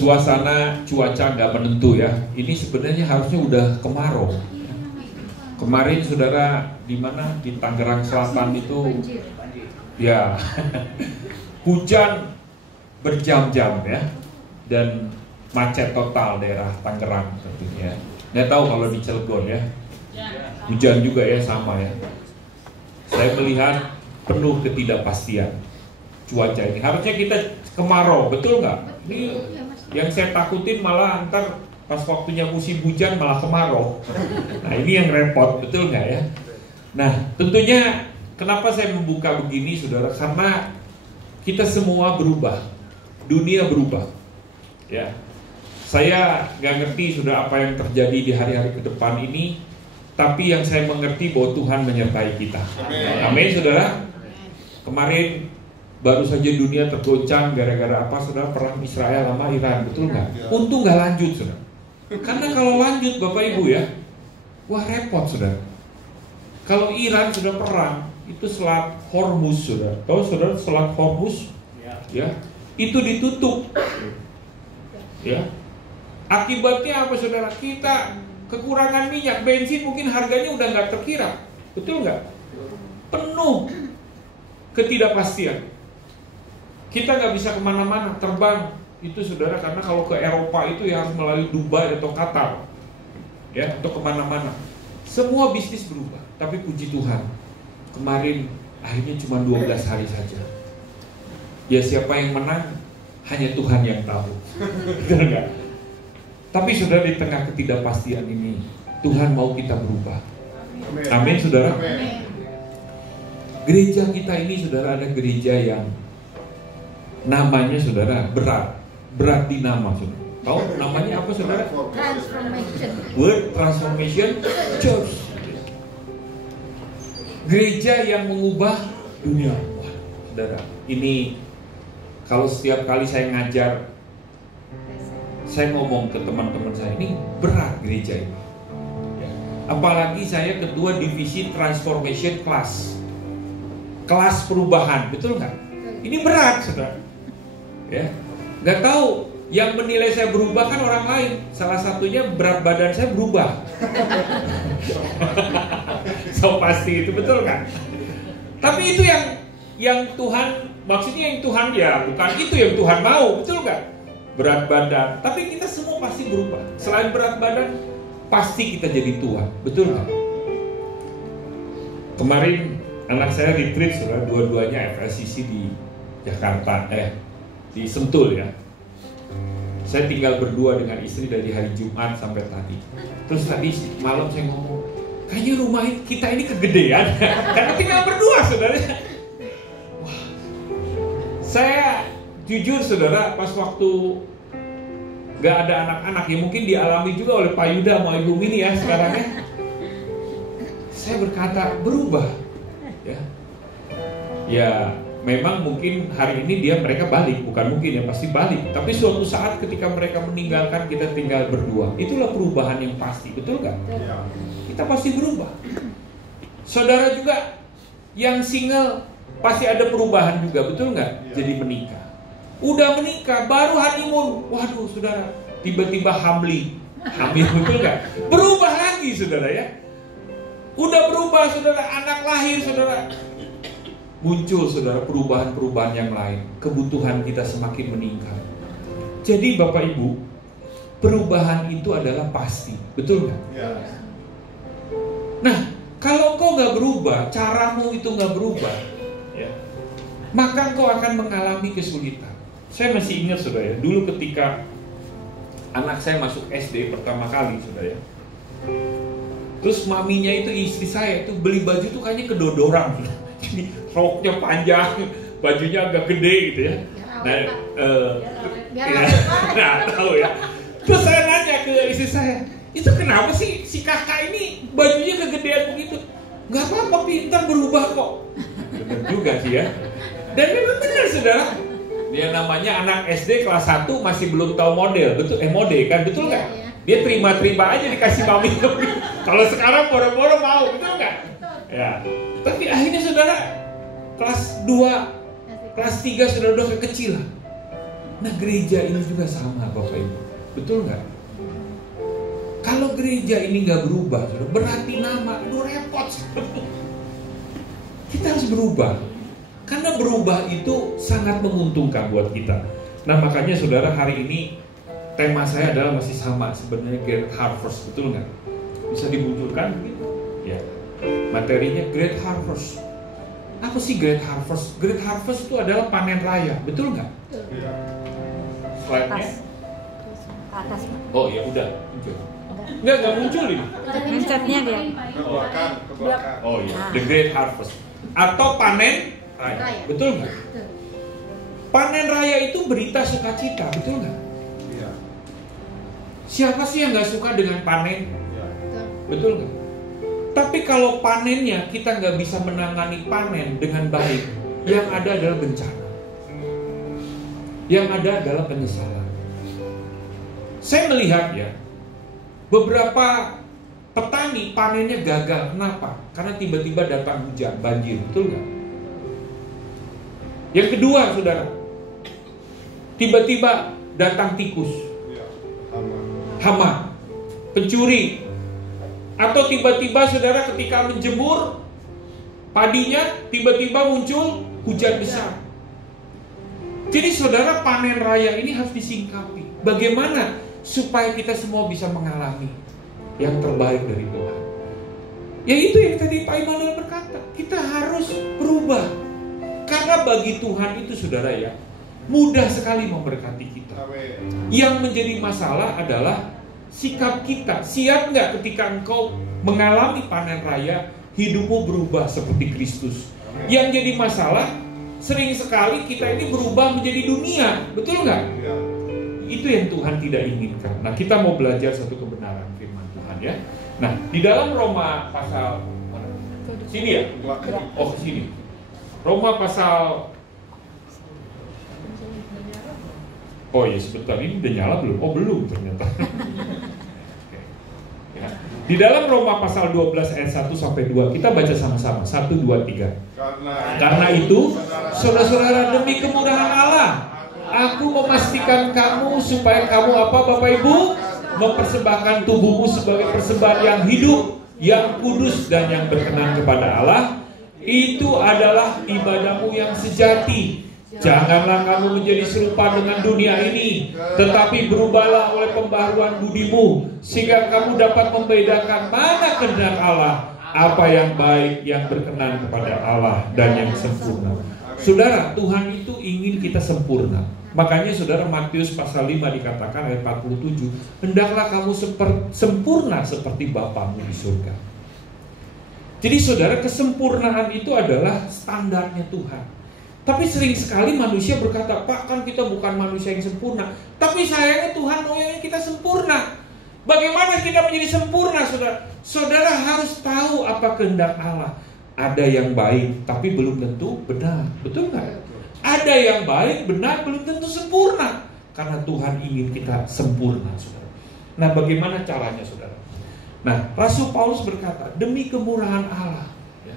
Suasana cuaca nggak menentu ya. Ini sebenarnya harusnya udah kemarau. Kemarin saudara di mana di Tangerang Selatan itu ya hujan berjam-jam ya, dan macet total daerah Tangerang tentunya. Nggak tahu kalau di Cilegon ya, hujan juga ya, sama ya. Saya melihat penuh ketidakpastian cuaca ini. Harusnya kita kemarau, betul nggak? Ini yang saya takutin malah ntar pas waktunya musim hujan malah kemarau. Nah ini yang repot, betul nggak ya? Nah tentunya kenapa saya membuka begini saudara? Karena kita semua berubah, dunia berubah. Ya, saya nggak ngerti sudah apa yang terjadi di hari-hari ke depan ini, tapi yang saya mengerti bahwa Tuhan menyertai kita. Amin saudara. Kemarin baru saja dunia tergoncang gara-gara apa saudara? Perang Israel sama Iran, betul nggak? Untung nggak lanjut saudara. Karena kalau lanjut Bapak Ibu ya, wah repot saudara. Kalau Iran sudah perang, itu Selat Hormuz saudara. Tahu saudara Selat Hormuz? Ya, itu ditutup. Ya, akibatnya apa saudara? Kita kekurangan minyak, bensin mungkin harganya udah nggak terkira, betul nggak? Penuh ketidakpastian. Kita nggak bisa kemana-mana terbang itu saudara, karena kalau ke Eropa itu ya harus melalui Dubai atau Qatar, ya, untuk kemana-mana. Semua bisnis berubah. Tapi puji Tuhan, kemarin akhirnya cuma 12 hari saja. Ya siapa yang menang? Hanya Tuhan yang tahu. Betul nggak? Tapi saudara, di tengah ketidakpastian ini, Tuhan mau kita berubah. Amin, saudara. Amin. Gereja kita ini, saudara, ada gereja yang namanya, saudara, berat di nama, saudara. Tahu namanya apa, saudara? Transformation. Word Transformation Church. Gereja yang mengubah dunia. Wah, saudara, ini kalau setiap kali saya ngajar, saya ngomong ke teman-teman saya, ini berat gereja ini. Apalagi saya ketua divisi Transformation Class, kelas perubahan, betul nggak? Ini berat, saudara. Ya, nggak tahu. Yang menilai saya berubah kan orang lain. Salah satunya berat badan saya berubah. So pasti itu, betul kan? Tapi itu yang Tuhan, maksudnya yang Tuhan, ya bukan itu yang Tuhan mau, betul nggak? Berat badan. Tapi kita semua pasti berubah. Selain berat badan, pasti kita jadi tua, betul nggak? Kemarin anak saya retreat, saudara, dua-duanya FSCC di Jakarta, di Sentul ya. Saya tinggal berdua dengan istri dari hari Jumat sampai tadi. Terus tadi malam saya ngomong, kayaknya rumah kita ini kegedean karena tinggal berdua, saudara. Wah, saya jujur, saudara, pas waktu gak ada anak-anak, ya mungkin dialami juga oleh Pak Yuda sama Ibu Mini ya sekarang ya. Saya berkata berubah, ya memang mungkin hari ini mereka balik, bukan mungkin ya, pasti balik. Tapi suatu saat ketika mereka meninggalkan kita tinggal berdua, itulah perubahan yang pasti, betul nggak? Ya. Kita pasti berubah. Saudara juga yang single pasti ada perubahan juga, betul nggak? Ya. Jadi menikah, udah menikah, baru honeymoon, waduh saudara, tiba-tiba hamil, betul nggak? Berubah lagi, saudara ya. Udah berubah, saudara, anak lahir, saudara. Muncul, saudara, perubahan-perubahan yang lain. Kebutuhan kita semakin meningkat. Jadi Bapak Ibu, perubahan itu adalah pasti, betul nggak? Ya. Nah, kalau kau nggak berubah, caramu itu nggak berubah, ya, maka kau akan mengalami kesulitan. Saya masih ingat, saudara ya, dulu ketika anak saya masuk SD pertama kali, saudara ya. Terus maminya itu, istri saya itu beli baju tuh kayaknya kedodoran, jadi roknya panjang, bajunya agak gede gitu ya. Nah, tahu ya. Terus saya nanya ke istri saya, itu kenapa sih si kakak ini bajunya kegedean begitu? Gak apa-apa, pintar, berubah kok. Benar juga sih ya. Dan memang benar, saudara. Dia namanya anak SD kelas 1 masih belum tahu model, betul? Mode kan, betul nggak? Dia terima-terima aja dikasih mami. Kalau sekarang boro-boro mau, betul nggak? Ya. Tapi akhirnya, saudara, kelas 2, kelas 3 sudah udah kekecilan. Nah, gereja ini juga sama, Bapak Ibu, betul nggak? Kalau gereja ini nggak berubah, saudara, berarti nama, aduh repot. Kita harus berubah, karena berubah itu sangat menguntungkan buat kita. Nah, makanya saudara, hari ini tema saya adalah masih sama sebenarnya, Great Harvest, betul nggak? Bisa dimunculkan gitu? Ya. Materinya Great Harvest. Apa sih Great Harvest? Great Harvest itu adalah panen raya, betul nggak? Iya. Slide-nya. Atas. Oh ya udah muncul. Nggak muncul ini. Mencetnya dia. Ke belakang. Oh iya, The Great Harvest atau panen raya, betul nggak? Panen raya itu berita sukacita, betul nggak? Iya. Siapa sih yang nggak suka dengan panen? Iya. Betul nggak? Tapi kalau panennya kita nggak bisa menangani panen dengan baik, yang ada adalah bencana, yang ada adalah penyesalan. Saya melihat ya, beberapa petani panennya gagal. Kenapa? Karena tiba-tiba datang hujan, banjir, betul nggak? Yang kedua, saudara, tiba-tiba datang tikus, hama, pencuri. Atau tiba-tiba, saudara, ketika menjemur padinya, tiba-tiba muncul hujan besar. Jadi saudara, panen raya ini harus disingkapi. Bagaimana supaya kita semua bisa mengalami yang terbaik dari Tuhan? Ya itu yang tadi Pak Immanuel berkata, kita harus berubah. Karena bagi Tuhan itu saudara ya, mudah sekali memberkati kita. Yang menjadi masalah adalah sikap kita. Siap nggak ketika engkau mengalami panen raya, hidupmu berubah seperti Kristus? Yang jadi masalah, sering sekali kita ini berubah menjadi dunia. Betul nggak? Itu yang Tuhan tidak inginkan. Nah, kita mau belajar satu kebenaran firman Tuhan ya. Nah, di dalam Roma pasal mana? Sini ya? Oh, sini. Roma pasal. Oh ya, sebentar, ini udah nyala belum? Oh, belum ternyata. Ya. Di dalam Roma pasal 12 ayat 1 sampai 2, kita baca sama-sama. 1, 2, 3. Karena itu, saudara-saudara, demi kemurahan Allah, aku memastikan kamu supaya kamu apa, Bapak Ibu? Mempersembahkan tubuhmu sebagai persembahan yang hidup, yang kudus dan yang berkenan kepada Allah. Itu adalah ibadahmu yang sejati. Janganlah kamu menjadi serupa dengan dunia ini, tetapi berubahlah oleh pembaharuan budimu, sehingga kamu dapat membedakan mana kehendak Allah, apa yang baik, yang berkenan kepada Allah, dan yang sempurna. Saudara, Tuhan itu ingin kita sempurna. Makanya saudara, Matius pasal 5 dikatakan ayat 47, hendaklah kamu sempurna seperti Bapamu di surga. Jadi saudara, kesempurnaan itu adalah standarnya Tuhan. Tapi sering sekali manusia berkata, Pak, kan kita bukan manusia yang sempurna. Tapi sayangnya Tuhan maunya kita sempurna. Bagaimana kita menjadi sempurna, saudara? Saudara harus tahu apa kehendak Allah. Ada yang baik, tapi belum tentu benar. Betul nggak? Ada yang baik, benar, belum tentu sempurna. Karena Tuhan ingin kita sempurna, saudara. Nah, bagaimana caranya, saudara? Nah, Rasul Paulus berkata, demi kemurahan Allah, ya,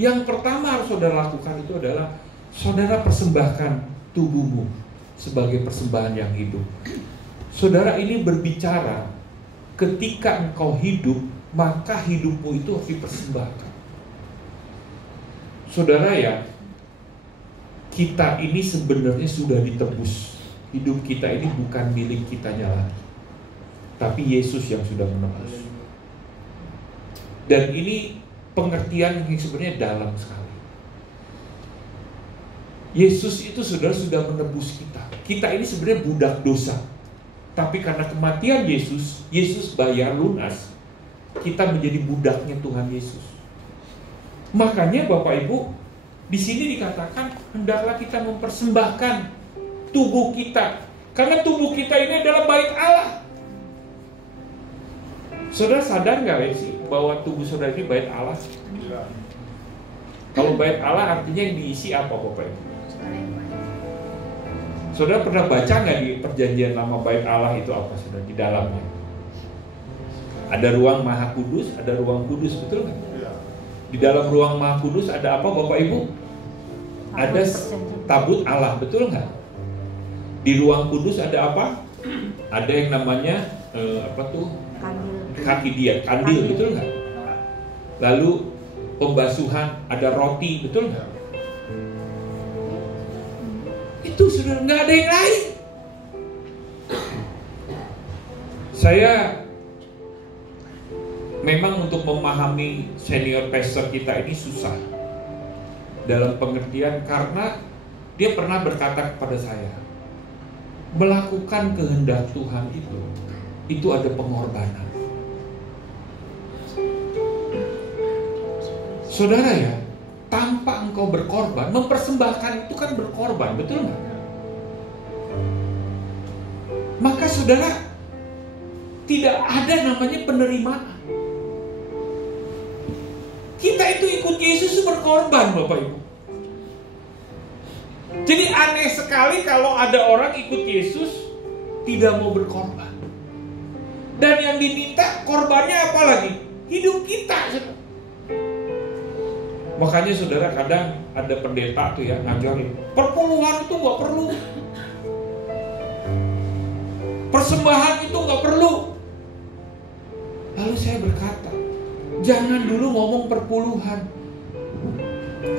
yang pertama harus saudara lakukan itu adalah saudara persembahkan tubuhmu sebagai persembahan yang hidup. Saudara, ini berbicara ketika engkau hidup, maka hidupmu itu harus dipersembahkan. Saudara ya, kita ini sebenarnya sudah ditebus. Hidup kita ini bukan milik kitanya lagi, tapi Yesus yang sudah menebus. Dan ini pengertian yang sebenarnya dalam sekali. Yesus itu saudara sudah menebus kita. Kita ini sebenarnya budak dosa. Tapi karena kematian Yesus, Yesus bayar lunas. Kita menjadi budaknya Tuhan Yesus. Makanya Bapak Ibu, di sini dikatakan hendaklah kita mempersembahkan tubuh kita. Karena tubuh kita ini adalah bait Allah. Saudara sadar nggak sih bahwa tubuh saudara ini bait Allah? Kalau bait Allah artinya yang diisi apa, Bapak Ibu? Saudara pernah baca nggak di perjanjian lama bait Allah itu apa, saudara, di dalamnya? Ada ruang Maha Kudus, ada ruang kudus, betul nggak? Di dalam ruang Maha Kudus ada apa, Bapak Ibu? Ada tabut Allah, betul nggak? Di ruang kudus ada apa? Ada yang namanya apa tuh? Kaki dia, kandil, betul nggak? Lalu pembasuhan, ada roti, betul nggak? Itu sudah nggak ada yang lain. Saya memang untuk memahami senior pastor kita ini susah, dalam pengertian karena dia pernah berkata kepada saya, melakukan kehendak Tuhan itu ada pengorbanan. Saudara ya, tanpa engkau berkorban, mempersembahkan itu kan berkorban, betul nggak? Maka saudara, tidak ada namanya penerimaan. Kita itu ikut Yesus berkorban, Bapak Ibu. Jadi aneh sekali kalau ada orang ikut Yesus tidak mau berkorban. Dan yang diminta korbannya apa lagi? Hidup kita. Makanya saudara, kadang ada pendeta tuh ya ngajarin, perpuluhan itu gak perlu, persembahan itu gak perlu. Lalu saya berkata, jangan dulu ngomong perpuluhan.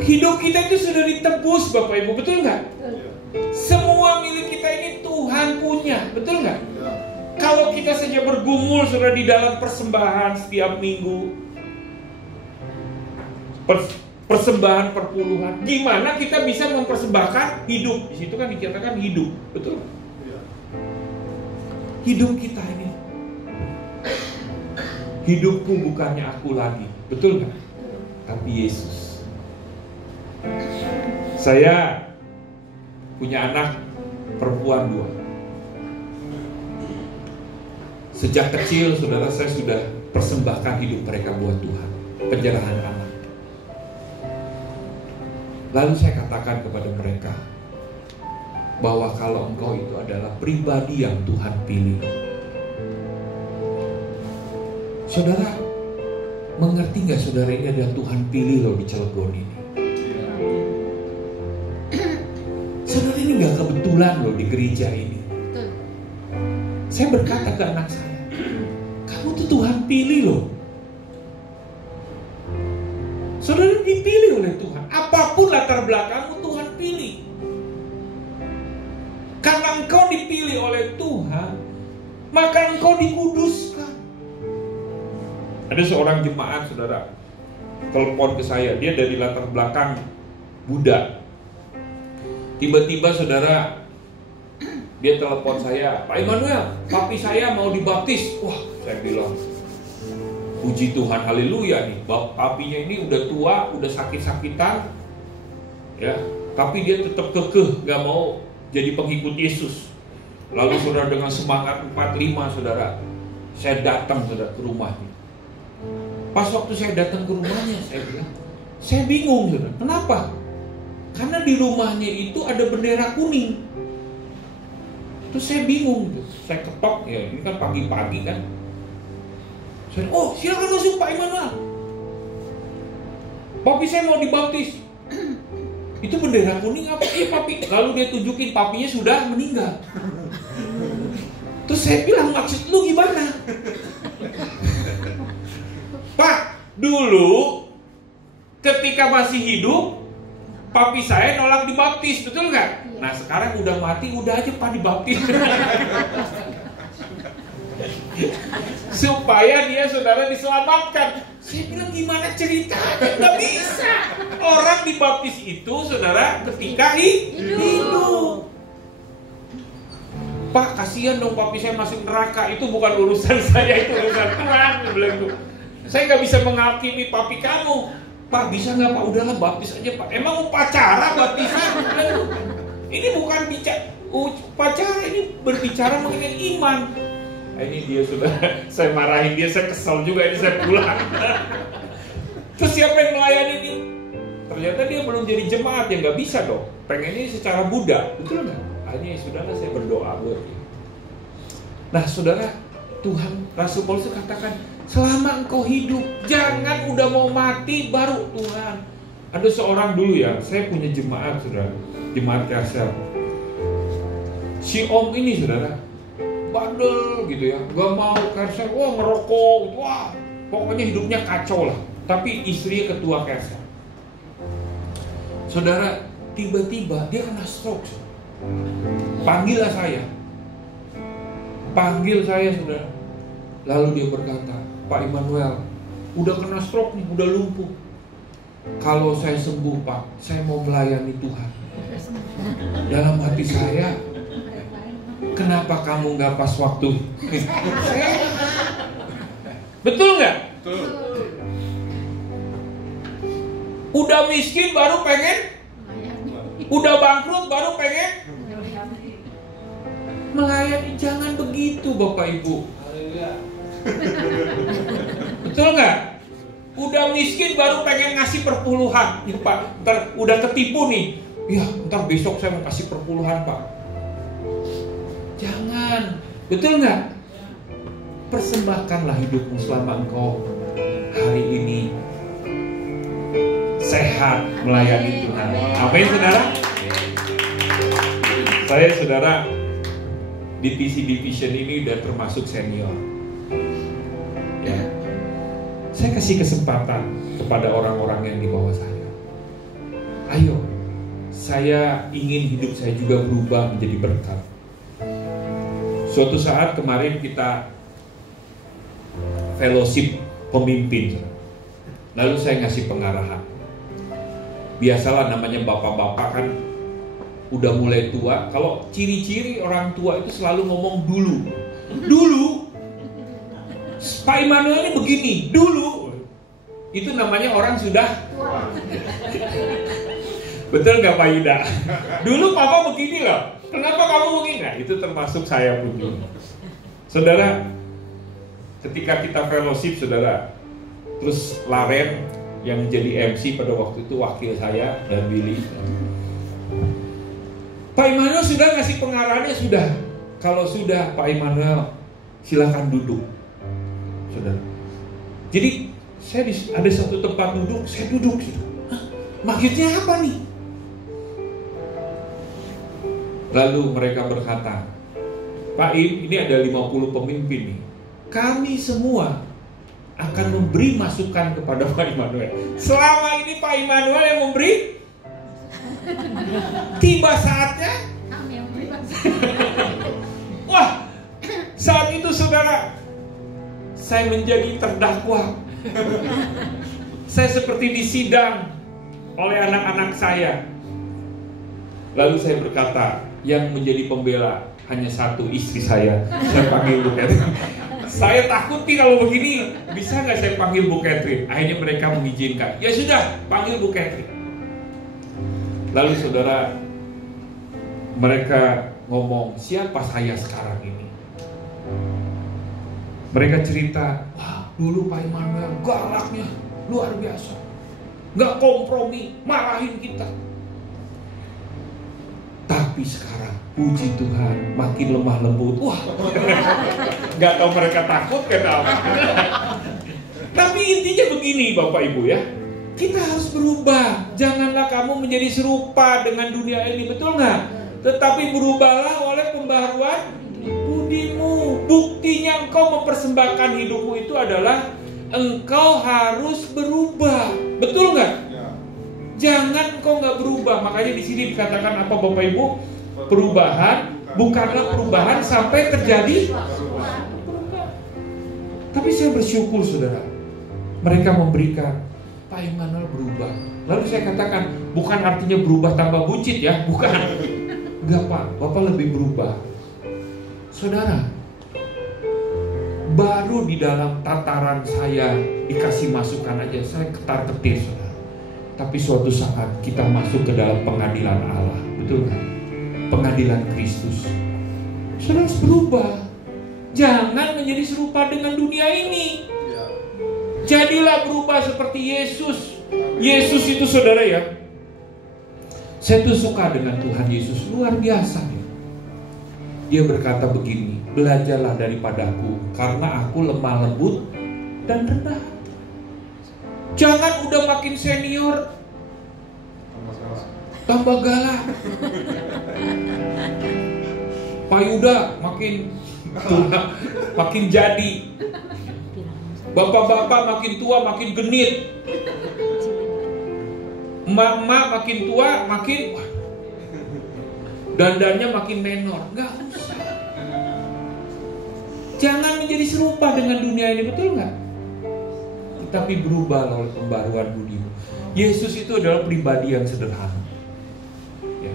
Hidup kita itu sudah ditebus, Bapak Ibu, betul nggak? Semua Kalau kita saja bergumul sudah di dalam persembahan setiap minggu, persembahan perpuluhan, gimana kita bisa mempersembahkan hidup? Di situ kan dikatakan hidup, betul? Hidup kita ini, hidupku bukannya aku lagi, betul nggak? Tapi Yesus. Saya punya anak perempuan 2. Sejak kecil, saudara, saya sudah persembahkan hidup mereka buat Tuhan, penyerahan anak. Lalu saya katakan kepada mereka bahwa kalau engkau itu adalah pribadi yang Tuhan pilih. Saudara, mengerti nggak saudara, ini adalah Tuhan pilih loh di Cilegon ini. Saudara, ini nggak kebetulan loh di gereja ini. Saya berkata ke anak saya, kamu tuh Tuhan pilih loh. Saudara, dipilih oleh Tuhan. Apapun latar belakangmu, Tuhan pilih. Karena engkau dipilih oleh Tuhan, maka engkau dikuduskan. Ada seorang jemaat, saudara, telepon ke saya. Dia dari latar belakang Buddha. Tiba-tiba, saudara, dia telepon saya, Pak Immanuel, papi saya mau dibaptis. Wah, saya bilang, puji Tuhan, haleluya nih. Papinya ini udah tua, udah sakit-sakitan, ya, tapi dia tetap kekeh, gak mau jadi pengikut Yesus. Lalu saudara, dengan semangat 45, saudara, saya datang, saudara, ke rumahnya. Pas waktu saya datang ke rumahnya, saya bilang, saya bingung, saudara. Kenapa? Karena di rumahnya itu ada bendera kuning. Terus saya bingung, saya ketok, ya ini kan pagi-pagi kan. Saya, oh silakan masuk Pak Immanuel. Papi saya mau dibaptis. Itu bendera kuning apa? Iya papi. Lalu dia tunjukin papinya sudah meninggal. Terus saya bilang, maksud lu gimana? Pak, dulu ketika masih hidup, papi saya nolak dibaptis, betul nggak? Nah sekarang udah mati, udah aja Pak dibaptis. Supaya dia, saudara, diselamatkan. Saya bilang, gimana ceritanya? Nggak bisa. Orang dibaptis itu, saudara, ketika hidup. Pak, kasihan dong papi saya masuk neraka. Itu bukan urusan saya, itu urusan Tuhan. Saya nggak bisa menghakimi papi kamu. Pak, bisa nggak Pak? Udahlah baptis aja Pak. Emang upacara baptisan? Ini bukan bicara upacara, ini berbicara mengenai iman. Ini dia sudah, saya marahin dia, saya kesal juga, ini saya pulang. Terus siapa yang melayani ini? Ternyata dia belum jadi jemaat, ya nggak bisa dong. Pengennya secara Buddha, betul nggak? Hanya sudahlah, saya berdoa buat dia. Nah saudara, Tuhan, Rasul Paulus katakan, selama engkau hidup, jangan udah mau mati baru Tuhan. Ada seorang dulu ya, saya punya jemaat, saudara, jemaat Kasel. Si om ini, saudara, bandel gitu ya, gak mau Kasel, wah ngerokok, wah pokoknya hidupnya kacau lah. Tapi istrinya ketua Kasel. Saudara, tiba-tiba dia kena stroke. Panggil saya, saudara. Lalu dia berkata, Pak Immanuel, udah kena stroke nih, udah lumpuh. Kalau saya sembuh Pak, saya mau melayani Tuhan. Dalam hati saya, kenapa kamu gak pas waktu? Betul gak? Betul. Udah miskin baru pengen, udah bangkrut baru pengen melayani. Jangan begitu Bapak Ibu. Betul nggak? Udah miskin baru pengen ngasih perpuluhan, ya, Pak. Ntar udah ketipu nih, ya ntar besok saya mau kasih perpuluhan Pak. Jangan, betul nggak? Persembahkanlah hidupmu selama engkau hari ini sehat melayani Tuhan. Amin, saudara. Saya, saudara, di TC Division ini udah termasuk senior. Ya, saya kasih kesempatan kepada orang-orang yang di bawah saya. Ayo, saya ingin hidup saya juga berubah menjadi berkat. Suatu saat kemarin kita fellowship pemimpin, lalu saya ngasih pengarahan. Biasalah namanya bapak-bapak kan udah mulai tua. Kalau ciri-ciri orang tua itu selalu ngomong dulu Pak Immanuel ini begini, dulu. Itu namanya orang sudah tua. Betul gak Pak Yuda? Dulu papa begini loh, kenapa kamu begini? Nah, itu termasuk saya begini. Saudara, ketika kita fellowship, saudara, terus Laren yang jadi MC pada waktu itu wakil saya dan Billy. Pak Immanuel sudah ngasih pengarahannya, sudah. Kalau sudah Pak Immanuel, silakan duduk. Saudara. Jadi saya ada satu tempat duduk, saya duduk. Maksudnya apa nih? Lalu mereka berkata, Pak Im, ini ada 50 pemimpin nih. Kami semua akan memberi masukan kepada Pak Immanuel. Selama ini Pak Immanuel yang memberi, tiba saatnya kami yang memberi masukan. Wah, saat itu saudara, saya menjadi terdakwa. Saya seperti disidang oleh anak-anak saya. Lalu saya berkata, yang menjadi pembela hanya satu, istri saya. Saya panggil Bu Catherine. Saya takut nih kalau begini, bisa nggak saya panggil Bu Catherine? Akhirnya mereka mengizinkan. Ya sudah, panggil Bu Catherine. Lalu saudara, mereka ngomong, siapa saya sekarang ini? Mereka cerita, wah dulu Pak Immanuel galaknya luar biasa, nggak kompromi, marahin kita. Tapi sekarang, puji Tuhan, makin lemah lembut. Wah, nggak tahu mereka takut kenapa. Tapi intinya begini Bapak Ibu ya, kita harus berubah. Janganlah kamu menjadi serupa dengan dunia ini, betul nggak? Tetapi berubahlah oleh pembaharuan budimu. Buktinya engkau mempersembahkan hidupmu itu adalah engkau harus berubah, betul nggak? Jangan engkau nggak berubah. Makanya di sini dikatakan apa Bapak Ibu? Perubahan bukanlah perubahan sampai terjadi. Tapi saya bersyukur saudara, mereka memberikan Pak Immanuel berubah. Lalu saya katakan, bukan artinya berubah tambah buncit ya, bukan. Enggak Pak, Bapak lebih berubah. Saudara, baru di dalam tataran saya dikasih masukan aja, saya ketar-ketir saudara. Tapi suatu saat kita masuk ke dalam pengadilan Allah, betul kan? Pengadilan Kristus. Saudara harus berubah. Jangan menjadi serupa dengan dunia ini. Jadilah berubah seperti Yesus. Yesus itu saudara ya, saya tuh suka dengan Tuhan Yesus, luar biasa ya. Dia berkata begini, belajarlah daripadaku, karena aku lemah lembut dan rendah hati. Jangan udah makin senior tambah galak. Pak Yuda makin tua, makin jadi. Bapak-bapak makin tua makin genit. Emak-emak makin tua makin dandannya makin menor. Gak usah. Jangan menjadi serupa dengan dunia ini, betul gak? Tapi berubah oleh pembaruan budimu. Yesus itu adalah pribadi yang sederhana ya.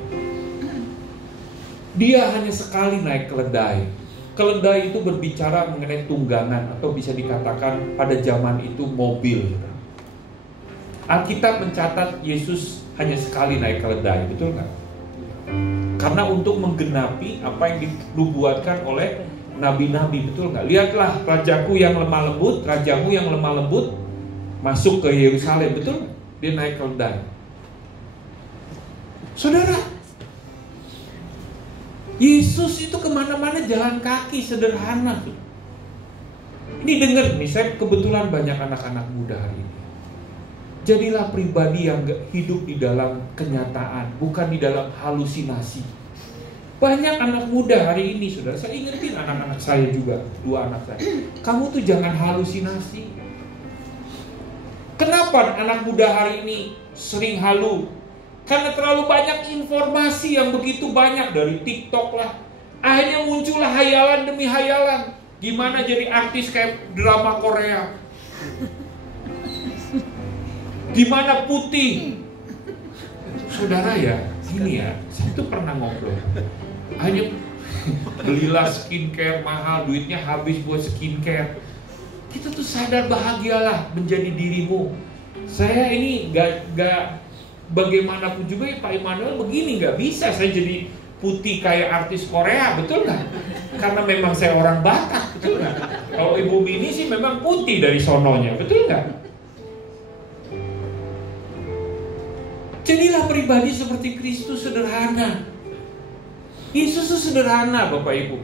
Dia hanya sekali naik keledai. Keledai itu berbicara mengenai tunggangan, atau bisa dikatakan pada zaman itu mobil. Alkitab mencatat Yesus hanya sekali naik keledai, betul nggak? Karena untuk menggenapi apa yang dinubuatkan oleh nabi-nabi, betul nggak? Lihatlah rajaku yang lemah lembut, rajamu yang lemah lembut masuk ke Yerusalem, betul? Dia naik keledai. Saudara, Yesus itu kemana-mana jalan kaki, sederhana. Ini dengar nih, saya kebetulan banyak anak-anak muda hari ini. Jadilah pribadi yang hidup di dalam kenyataan, bukan di dalam halusinasi. Banyak anak muda hari ini, saudara, saya ingetin anak-anak saya juga, 2 anak saya. Kamu tuh jangan halusinasi. Kenapa anak muda hari ini sering halu? Karena terlalu banyak informasi yang begitu banyak, dari TikTok lah, Akhirnya muncullah hayalan demi hayalan. Gimana jadi artis kayak drama Korea? Gimana putih? Saudara ya, gini ya, saya tuh pernah ngobrol. Hanya belilah skincare mahal, duitnya habis buat skincare. Kita tuh sadar, bahagialah menjadi dirimu. Saya ini gak bagaimanapun juga ya Pak Immanuel begini, gak bisa saya jadi putih kayak artis Korea, betul nggak? Karena memang saya orang Batak, betul nggak? Kalau Ibu Mini sih memang putih dari sononya, betul nggak? Jadilah pribadi seperti Kristus, sederhana. Yesus itu sederhana, Bapak Ibu.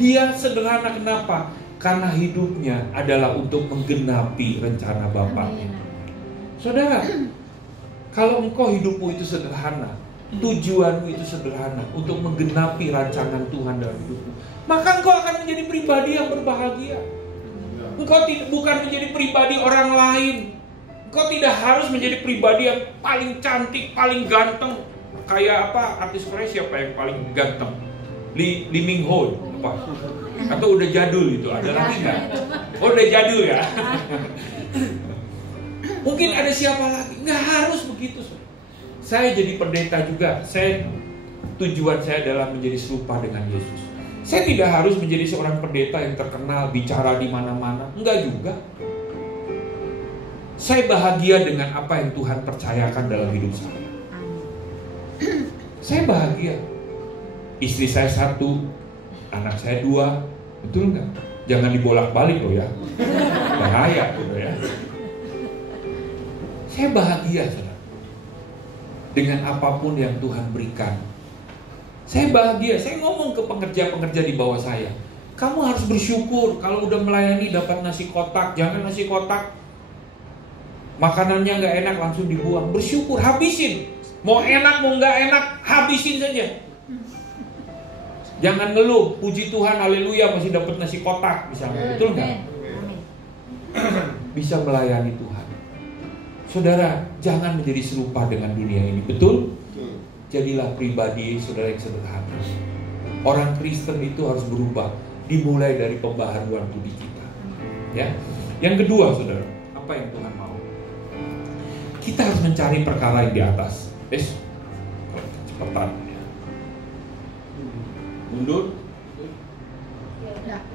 Dia sederhana kenapa? Karena hidupnya adalah untuk menggenapi rencana Bapaknya. Saudara, kalau engkau hidupmu itu sederhana, tujuanmu itu sederhana untuk menggenapi rancangan Tuhan dalam hidupmu, maka engkau akan menjadi pribadi yang berbahagia. Engkau bukan menjadi pribadi orang lain. Engkau tidak harus menjadi pribadi yang paling cantik, paling ganteng. Kayak apa, artis Korea siapa yang paling ganteng? Lee Min Ho apa? Atau udah jadul itu? Ada lagi nggak? Oh, udah jadul ya. Mungkin ada siapa lagi? Nggak harus begitu. Saya jadi pendeta juga. Tujuan saya adalah menjadi serupa dengan Yesus. Saya tidak harus menjadi seorang pendeta yang terkenal, bicara di mana-mana. Enggak juga. Saya bahagia dengan apa yang Tuhan percayakan dalam hidup saya. Saya bahagia. Istri saya 1, anak saya 2, betul nggak? Jangan dibolak-balik loh ya. Bahaya gitu ya. Saya bahagia, saudara, dengan apapun yang Tuhan berikan. Saya bahagia. Saya ngomong ke pengerja-pengerja di bawah saya, kamu harus bersyukur kalau udah melayani dapat nasi kotak. Jangan nasi kotak makanannya nggak enak langsung dibuang. Bersyukur, habisin. Mau enak mau nggak enak, habisin saja. Jangan ngeluh. Puji Tuhan, haleluya, masih dapat nasi kotak misalnya. Betul nggak? Bisa melayani Tuhan. Saudara, jangan menjadi serupa dengan dunia ini. Betul? Jadilah pribadi saudara yang sederhana. Orang Kristen itu harus berubah, dimulai dari pembaharuan budi kita. Ya. Yang kedua, saudara, apa yang Tuhan mau? Kita harus mencari perkara yang di atas. Cepetan. Mundur.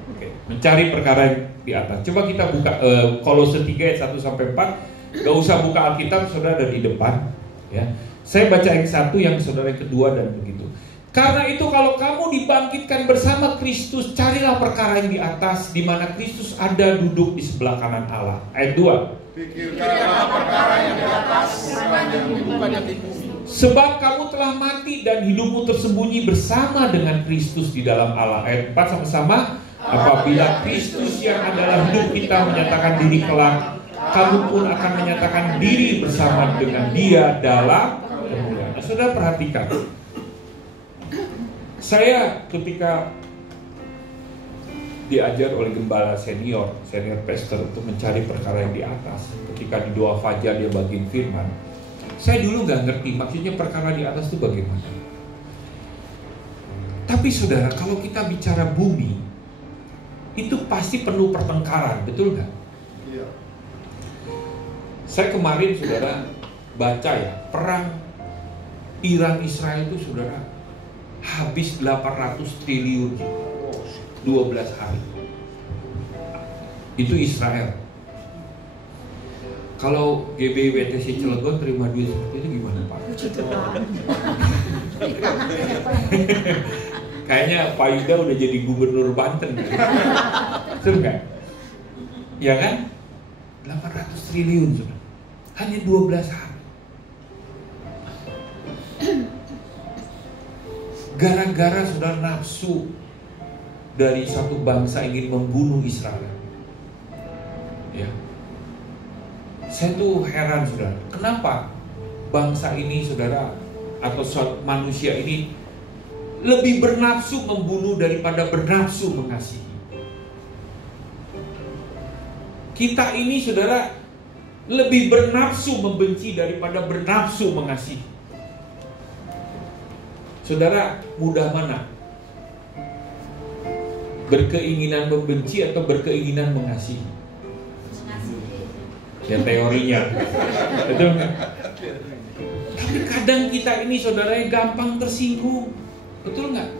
Oke. Mencari perkara yang di atas. Coba kita buka Kolose 3 ayat 1-4. Gak usah buka Alkitab, saudara, dari depan. Ya. Saya baca yang 1, yang saudara yang kedua, dan begitu. Karena itu kalau kamu dibangkitkan bersama Kristus, carilah perkara yang di atas, di mana Kristus ada duduk di sebelah kanan Allah. Ayat 2. Pikirkanlah perkara yang di atas, bukan yang di bumi. Sebab kamu telah mati dan hidupmu tersembunyi bersama dengan Kristus di dalam Allah. Ayat 4 sama-sama. Apabila Kristus yang adalah hidup kita menyatakan diri kelak, kamu pun akan menyatakan diri bersama dengan Dia dalam kemuliaan. Nah, saudara perhatikan. Saya ketika diajar oleh gembala senior pastor untuk mencari perkara yang di atas. Ketika di doa fajar dia bagiin firman, saya dulu nggak ngerti maksudnya perkara di atas itu bagaimana. Tapi saudara, kalau kita bicara bumi, itu pasti penuh pertengkaran, betul nggak? Iya. Saya kemarin saudara baca ya, perang Iran Israel itu saudara habis 800 triliun 12 hari. Itu Israel. Kalau GBWTC Cilegon terima duit seperti itu gimana Pak? Kayaknya Pak Yuda udah jadi gubernur Banten. Betul nggak? Ya kan? 800 triliun sudah. Hanya 12 hari. Gara-gara sudah nafsu dari satu bangsa ingin membunuh Israel. Ya. Saya tuh heran saudara, kenapa bangsa ini saudara atau manusia ini lebih bernafsu membunuh daripada bernafsu mengasihi. Kita ini saudara lebih bernafsu membenci daripada bernafsu mengasihi. Saudara, mudah mana? Berkeinginan membenci atau berkeinginan mengasihi? Ya teorinya. Betul nggak? Tapi kadang kita ini saudaranya gampang tersinggung. Betul nggak?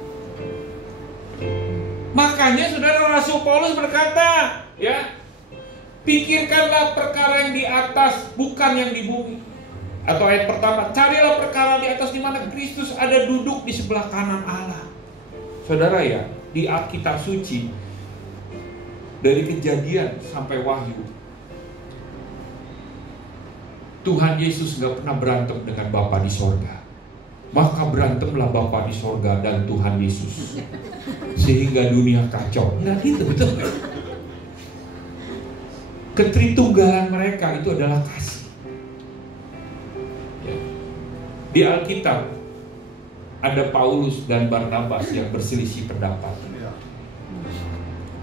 Makanya saudara Rasul Paulus berkata, ya, pikirkanlah perkara yang di atas, bukan yang di bumi. Atau ayat pertama, carilah perkara di atas di mana Kristus ada duduk di sebelah kanan Allah. Saudara ya, di Alkitab suci dari Kejadian sampai Wahyu, Tuhan Yesus gak pernah berantem dengan Bapa di sorga. Maka berantemlah Bapa di sorga dan Tuhan Yesus, sehingga dunia kacau. Nah gitu, betul. Ketritunggalan mereka itu adalah kasih. Di Alkitab ada Paulus dan Barnabas yang berselisih pendapat.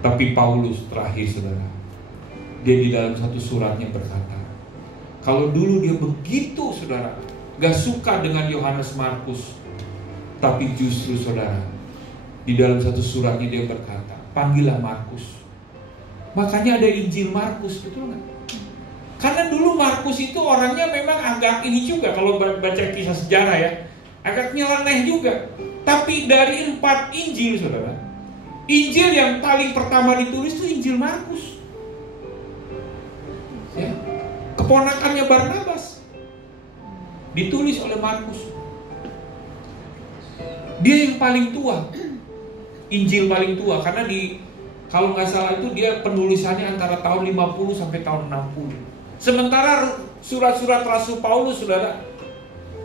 Tapi Paulus terakhir saudara, dia di dalam satu suratnya berkata, kalau dulu dia begitu saudara, gak suka dengan Yohanes Markus, tapi justru saudara, di dalam satu suratnya dia berkata, panggillah Markus. Makanya ada Injil Markus, betul gak? Karena dulu Markus itu orangnya memang agak ini juga, kalau baca kisah sejarah ya, agak nyeleneh juga. Tapi dari 4 Injil saudara, Injil yang paling pertama ditulis itu Injil Markus, ya. Keponakannya Barnabas, ditulis oleh Markus. Dia yang paling tua, Injil paling tua, karena kalau nggak salah itu dia penulisannya antara tahun 50 sampai tahun 60. Sementara surat-surat Rasul Paulus saudara,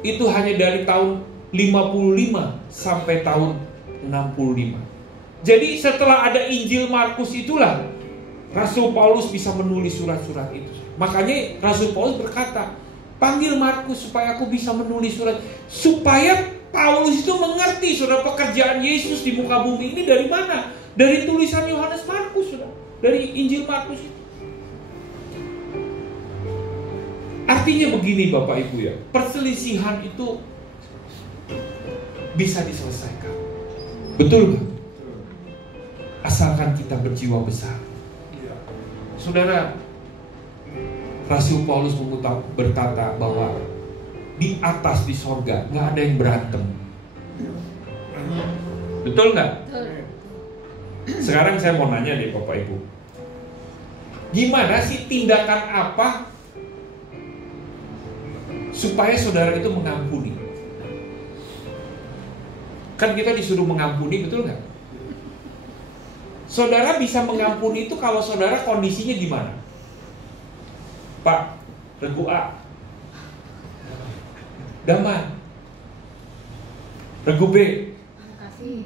itu hanya dari tahun 55 sampai tahun 65. Jadi setelah ada Injil Markus itulah Rasul Paulus bisa menulis surat-surat itu. Makanya Rasul Paulus berkata, panggil Markus supaya aku bisa menulis surat. Supaya Paulus itu mengerti saudara, pekerjaan Yesus di muka bumi ini dari mana? Dari tulisan Yohanes Markus saudara, dari Injil Markus itu. Artinya begini Bapak Ibu ya, perselisihan itu bisa diselesaikan. Betul gak? Asalkan kita berjiwa besar. Saudara, Rasul Paulus berkata bahwa di atas di sorga gak ada yang berantem. Betul gak? Sekarang saya mau nanya deh Bapak Ibu, gimana sih tindakan apa supaya saudara itu mengampuni? Kan kita disuruh mengampuni, betul gak? Saudara bisa mengampuni itu kalau saudara kondisinya gimana? Pak, regu A, damai. Regu B, Penuh kasih.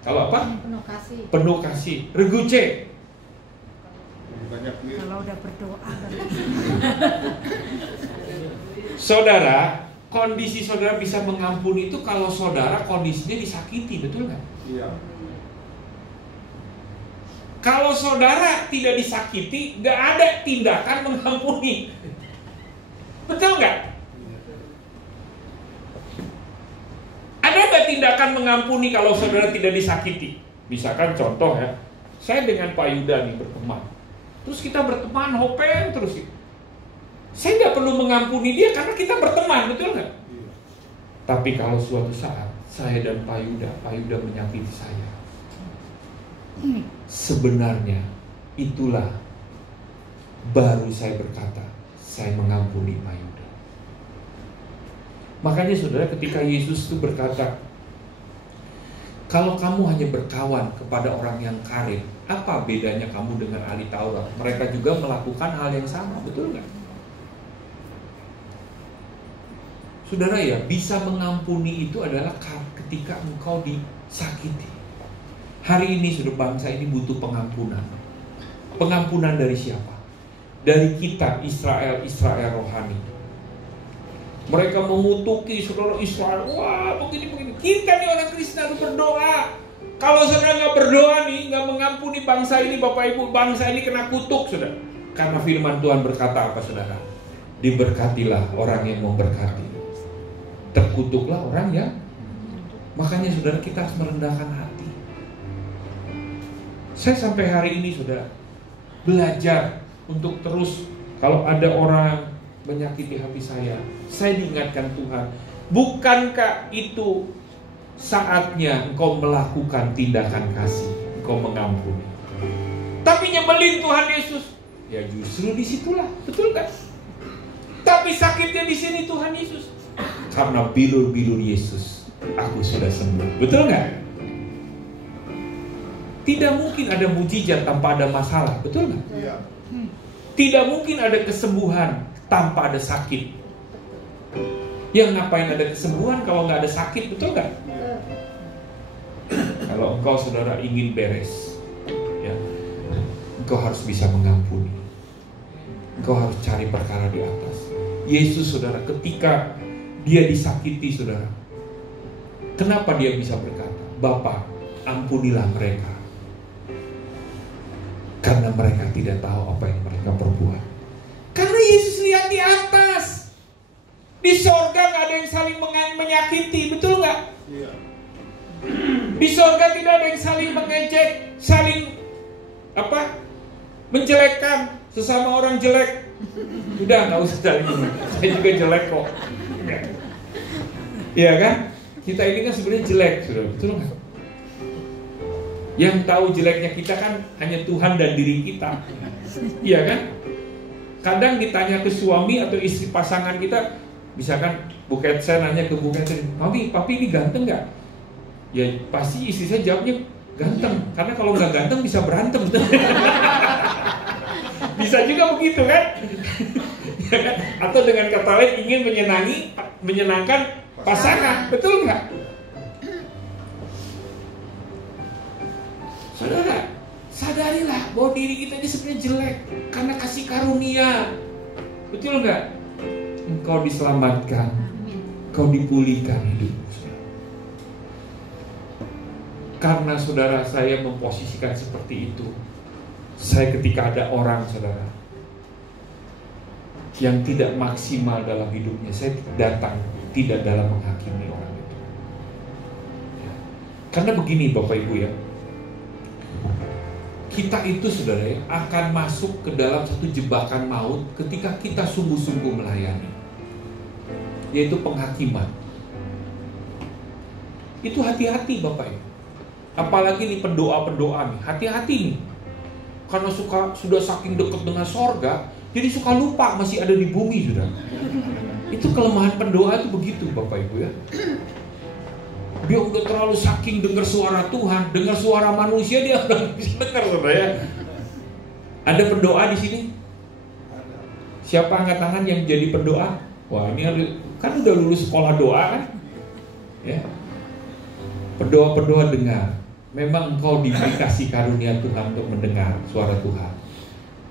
kalau apa? Penuh kasih. Penuh kasih. Regu C, Kalau udah berdoa berarti. saudara, kondisi saudara bisa mengampuni itu kalau saudara kondisinya disakiti, betul nggak? Iya. Kalau saudara tidak disakiti, nggak ada tindakan mengampuni, betul nggak? Ada nggak tindakan mengampuni kalau saudara tidak disakiti? Misalkan contoh ya, saya dengan Pak Yuda nih berteman, terus kita berteman hopeng terus, saya nggak perlu mengampuni dia karena kita berteman, betul nggak? Tapi kalau suatu saat saya dan Pak Yuda menyakiti saya, sebenarnya itulah baru saya berkata, saya mengampuni Pak Yuda. Makanya saudara, ketika Yesus itu berkata, kalau kamu hanya berkawan kepada orang yang karib, apa bedanya kamu dengan ahli Taurat? Mereka juga melakukan hal yang sama, betul nggak? Saudara ya, bisa mengampuni itu adalah ketika engkau disakiti. Hari ini sudah bangsa ini butuh pengampunan. Pengampunan dari siapa? Dari kita, Israel rohani. Mereka mengutuki saudara Israel, wah begini. Kita nih orang Kristen harus berdoa. Kalau saudara nggak berdoa nih, nggak mengampuni bangsa ini, Bapak Ibu, bangsa ini kena kutuk saudara. Karena firman Tuhan berkata apa saudara? Diberkatilah orang yang memberkati, terkutuklah orang yang. Makanya saudara, kita harus merendahkan hati. Saya sampai hari ini sudah belajar untuk terus, kalau ada orang menyakiti hati saya diingatkan Tuhan, bukankah itu saatnya engkau melakukan tindakan kasih, engkau mengampuni. Tapi nyebelin Tuhan Yesus, ya justru disitulah, betul kan? Tapi sakitnya di sini Tuhan Yesus, karena bilur-bilur Yesus aku sudah sembuh, betul nggak? Tidak mungkin ada mujizat tanpa ada masalah, betul nggak? Iya. Tidak mungkin ada kesembuhan tanpa ada sakit. Yang ngapain ada kesembuhan kalau nggak ada sakit, betul nggak? Kalau engkau saudara ingin beres, ya, engkau harus bisa mengampuni. Engkau harus cari perkara di atas. Yesus saudara, ketika dia disakiti saudara, kenapa dia bisa berkata, Bapa, ampunilah mereka, karena mereka tidak tahu apa yang mereka perbuat. Karena Yesus lihat di atas. Di sorga gak ada yang saling menyakiti, betul gak? Iya. Di sorga tidak ada yang saling mengejek, saling menjelekkan sesama orang jelek. Udah gak usah saling, saya juga jelek kok. Iya kan? Kita ini kan sebenarnya jelek, sudah betul gak? Yang tahu jeleknya kita kan hanya Tuhan dan diri kita. Iya kan? Kadang ditanya ke suami atau istri pasangan kita, misalkan Buket, saya nanya ke Buket, Mami, papi ini ganteng gak? Ya pasti istri saya jawabnya ganteng, karena kalau nggak ganteng bisa berantem. Bisa juga begitu kan? Atau dengan kata lain ingin menyenangkan pasangan, betul nggak? Saudara, sadarilah bahwa diri kita ini sebenarnya jelek karena kasih karunia, betul nggak? Engkau diselamatkan, engkau dipulihkan hidup. Karena saudara saya memposisikan seperti itu, saya ketika ada orang saudara yang tidak maksimal dalam hidupnya, saya datang tidak dalam menghakimi orang itu. Ya. Karena begini Bapak Ibu ya, kita itu saudara ya, akan masuk ke dalam satu jebakan maut ketika kita sungguh-sungguh melayani, yaitu penghakiman. Itu hati-hati Bapak Ibu. Apalagi nih pendoa-pendoa nih, hati-hati nih. Karena sudah saking dekat dengan sorga, jadi suka lupa masih ada di bumi sudah. Itu kelemahan pendoa itu begitu Bapak Ibu ya. Dia udah terlalu saking dengar suara Tuhan, dengar suara manusia dia udah bisa dengar saudara ya. Ada pendoa di sini? Siapa angkat tangan yang jadi pendoa? Wah ini kan udah lulus sekolah doa kan? Ya. Pendoa-pendoa dengar. Memang engkau diberi kasih karunia Tuhan untuk mendengar suara Tuhan.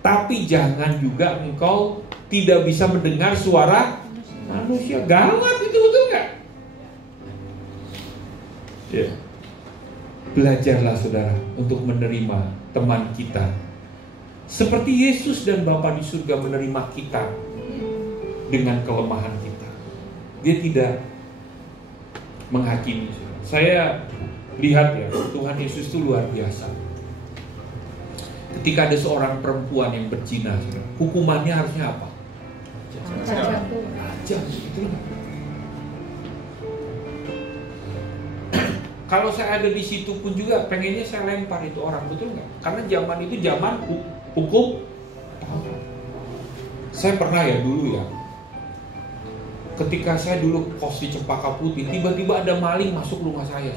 Tapi jangan juga engkau tidak bisa mendengar suara manusia. Gawat itu, betul gak? Ya. Belajarlah saudara untuk menerima teman kita seperti Yesus dan Bapa di surga menerima kita dengan kelemahan kita. Dia tidak menghakimi. Saya lihat ya, Tuhan Yesus itu luar biasa. Ketika ada seorang perempuan yang berzina, hukumannya harusnya apa? Rajam. Kalau saya ada di situ pun juga pengennya saya lempar itu orang, betul nggak? Karena zaman itu zaman hukum. Saya pernah ya dulu ya, ketika saya dulu kos di Cempaka Putih, tiba-tiba ada maling masuk rumah saya,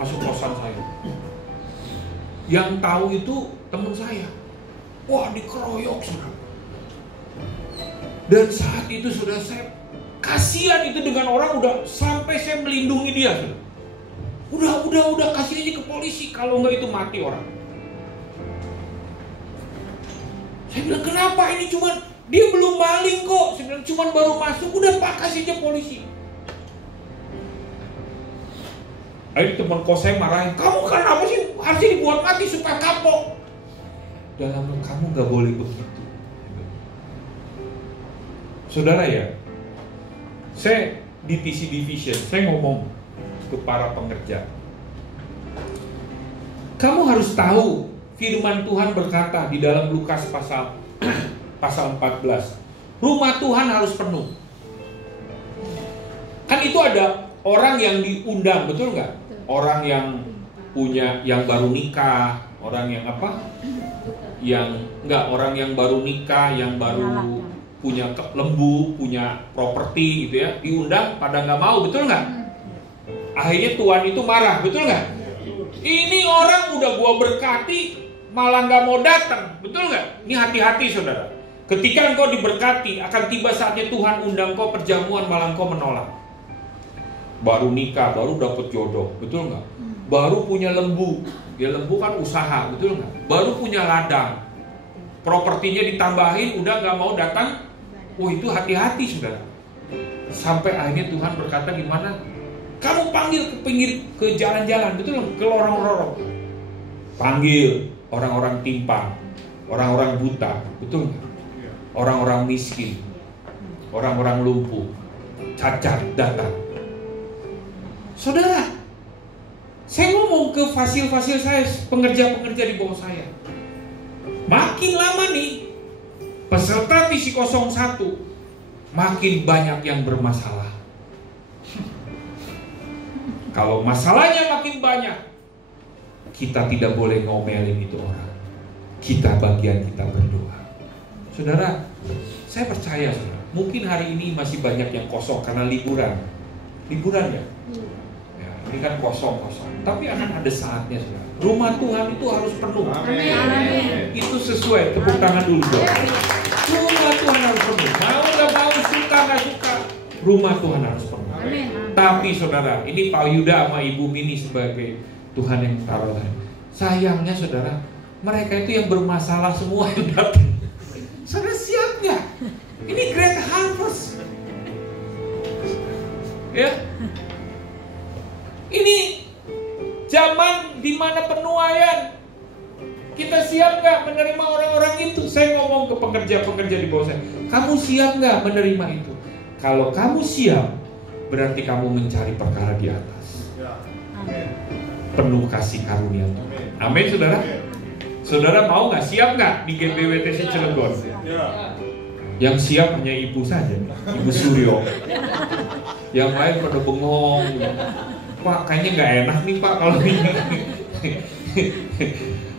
masuk kosan saya. Yang tahu itu teman saya. Wah, dikeroyok sudah. Dan saat itu sudah saya kasihan itu dengan orang, udah sampai saya melindungi dia sudah. Udah kasih aja ke polisi, kalau enggak itu mati orang. Saya bilang kenapa ini dia belum maling kok, saya bilang cuma baru masuk, udah Pak kasih aja polisi. Akhirnya teman kos saya marahin, kamu kenapa sih harusnya dibuat mati supaya kapok? Dalam kamu gak boleh begitu. Saudara ya, saya di TC Division, saya ngomong ke para pengerja, kamu harus tahu firman Tuhan berkata di dalam Lukas pasal 14, rumah Tuhan harus penuh. Kan itu ada orang yang diundang, betul nggak? Orang yang punya, yang baru nikah, orang yang apa? Orang yang baru nikah, yang baru punya lembu, punya properti gitu ya, diundang pada nggak mau, betul nggak? Akhirnya Tuhan itu marah, betul nggak? Ini orang udah gua berkati malah nggak mau datang, betul nggak? Ini hati-hati saudara. Ketika engkau diberkati, akan tiba saatnya Tuhan undang kau perjamuan, malah engkau menolak. Baru nikah, baru dapat jodoh, betul nggak? Baru punya lembu, ya lembu kan usaha, betul nggak? Baru punya ladang, propertinya ditambahin, udah nggak mau datang. Oh itu hati-hati saudara. Sampai akhirnya Tuhan berkata gimana? Kamu panggil ke pinggir, ke jalan-jalan, betul nggak? Ke lorong-lorong. Panggil orang-orang timpang, orang-orang buta, betul nggak? Orang-orang miskin, orang-orang lumpuh, cacat, datang. Saudara, saya ngomong ke fasil-fasil saya, pengerja-pengerja di bawah saya. Makin lama nih, peserta visi 01 makin banyak yang bermasalah. Kalau masalahnya makin banyak, kita tidak boleh ngomelin itu orang. Kita berdoa. Saudara, saya percaya saudara, mungkin hari ini masih banyak yang kosong karena liburan. Liburan ya? Ya, ini kan kosong. Tapi akan ada saatnya saudara. Rumah Tuhan itu harus penuh. Amin. Itu sesuai, tepuk tangan dulu saudara. Rumah Tuhan harus penuh. Mau gak mau, suka gak suka, rumah Tuhan harus penuh. Amin. Tapi saudara, ini Pak Yuda sama Ibu Mini sebagai Tuhan yang taruh. Sayangnya saudara, mereka itu yang bermasalah semua yang datang. Saudara siap nggak? Ini Great Harvest, ya. Ini zaman di mana penuaian. Kita siap nggak menerima orang-orang itu? Saya ngomong ke pekerja-pekerja di bawah saya. Kamu siap nggak menerima itu? Kalau kamu siap, berarti kamu mencari perkara di atas. Penuh kasih karunia Tuhan. Amin, saudara. Saudara mau nggak, siap nggak di GBWTC Cilegon? Yang siap hanya ibu saja, Ibu Suryo. Yang lain pada bengong. Pak, kayaknya nggak enak nih Pak kalau ini.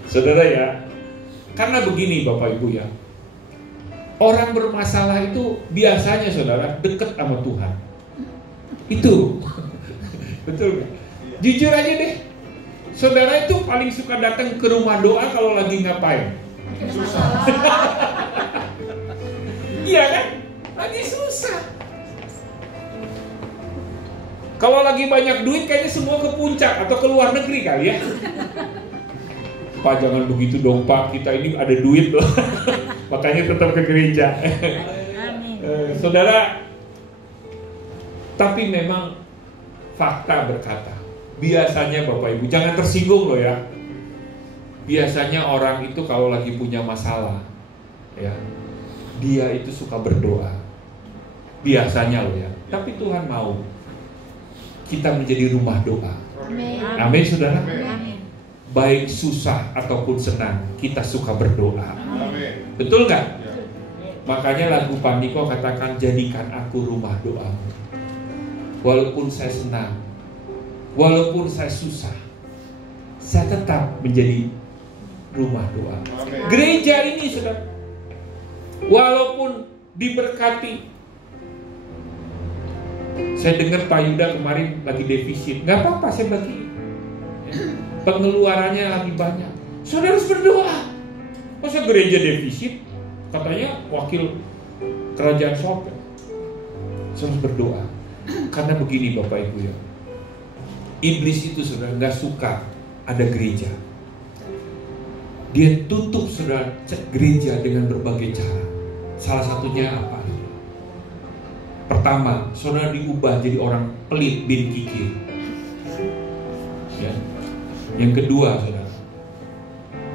Saudara ya, karena begini Bapak Ibu ya, orang bermasalah itu biasanya saudara dekat sama Tuhan. Itu betul nggak? Jujur aja deh. Saudara itu paling suka datang ke rumah doa kalau lagi ngapain? Susah. Iya kan? Lagi susah. Kalau lagi banyak duit kayaknya semua ke puncak atau ke luar negeri kali ya. Pak jangan begitu dong Pak, kita ini ada duit loh. Makanya tetap ke gereja. Saudara, tapi memang fakta berkata, biasanya Bapak Ibu, jangan tersinggung loh ya. Biasanya orang itu kalau lagi punya masalah, ya, dia itu suka berdoa. Biasanya loh ya. Tapi Tuhan mau kita menjadi rumah doa. Amin, saudara. Amin. Baik susah ataupun senang, kita suka berdoa. Amin. Betul nggak? Ya. Makanya lagu Pandiko katakan, jadikan aku rumah doamu. Walaupun saya senang, walaupun saya susah, saya tetap menjadi rumah doa. Amin. Gereja ini saudara, walaupun diberkati. Saya dengar Pak Yuda kemarin lagi defisit, nggak apa-apa saya bagi. Pengeluarannya lagi banyak, saudara harus berdoa. Masa gereja defisit? Katanya wakil kerajaan sorga. Saya harus berdoa. Karena begini Bapak Ibu ya, iblis itu saudara nggak suka ada gereja. Dia tutup saudara gereja dengan berbagai cara. Salah satunya apa? Pertama, saudara diubah jadi orang pelit bin kikir. Ya. Yang kedua, saudara,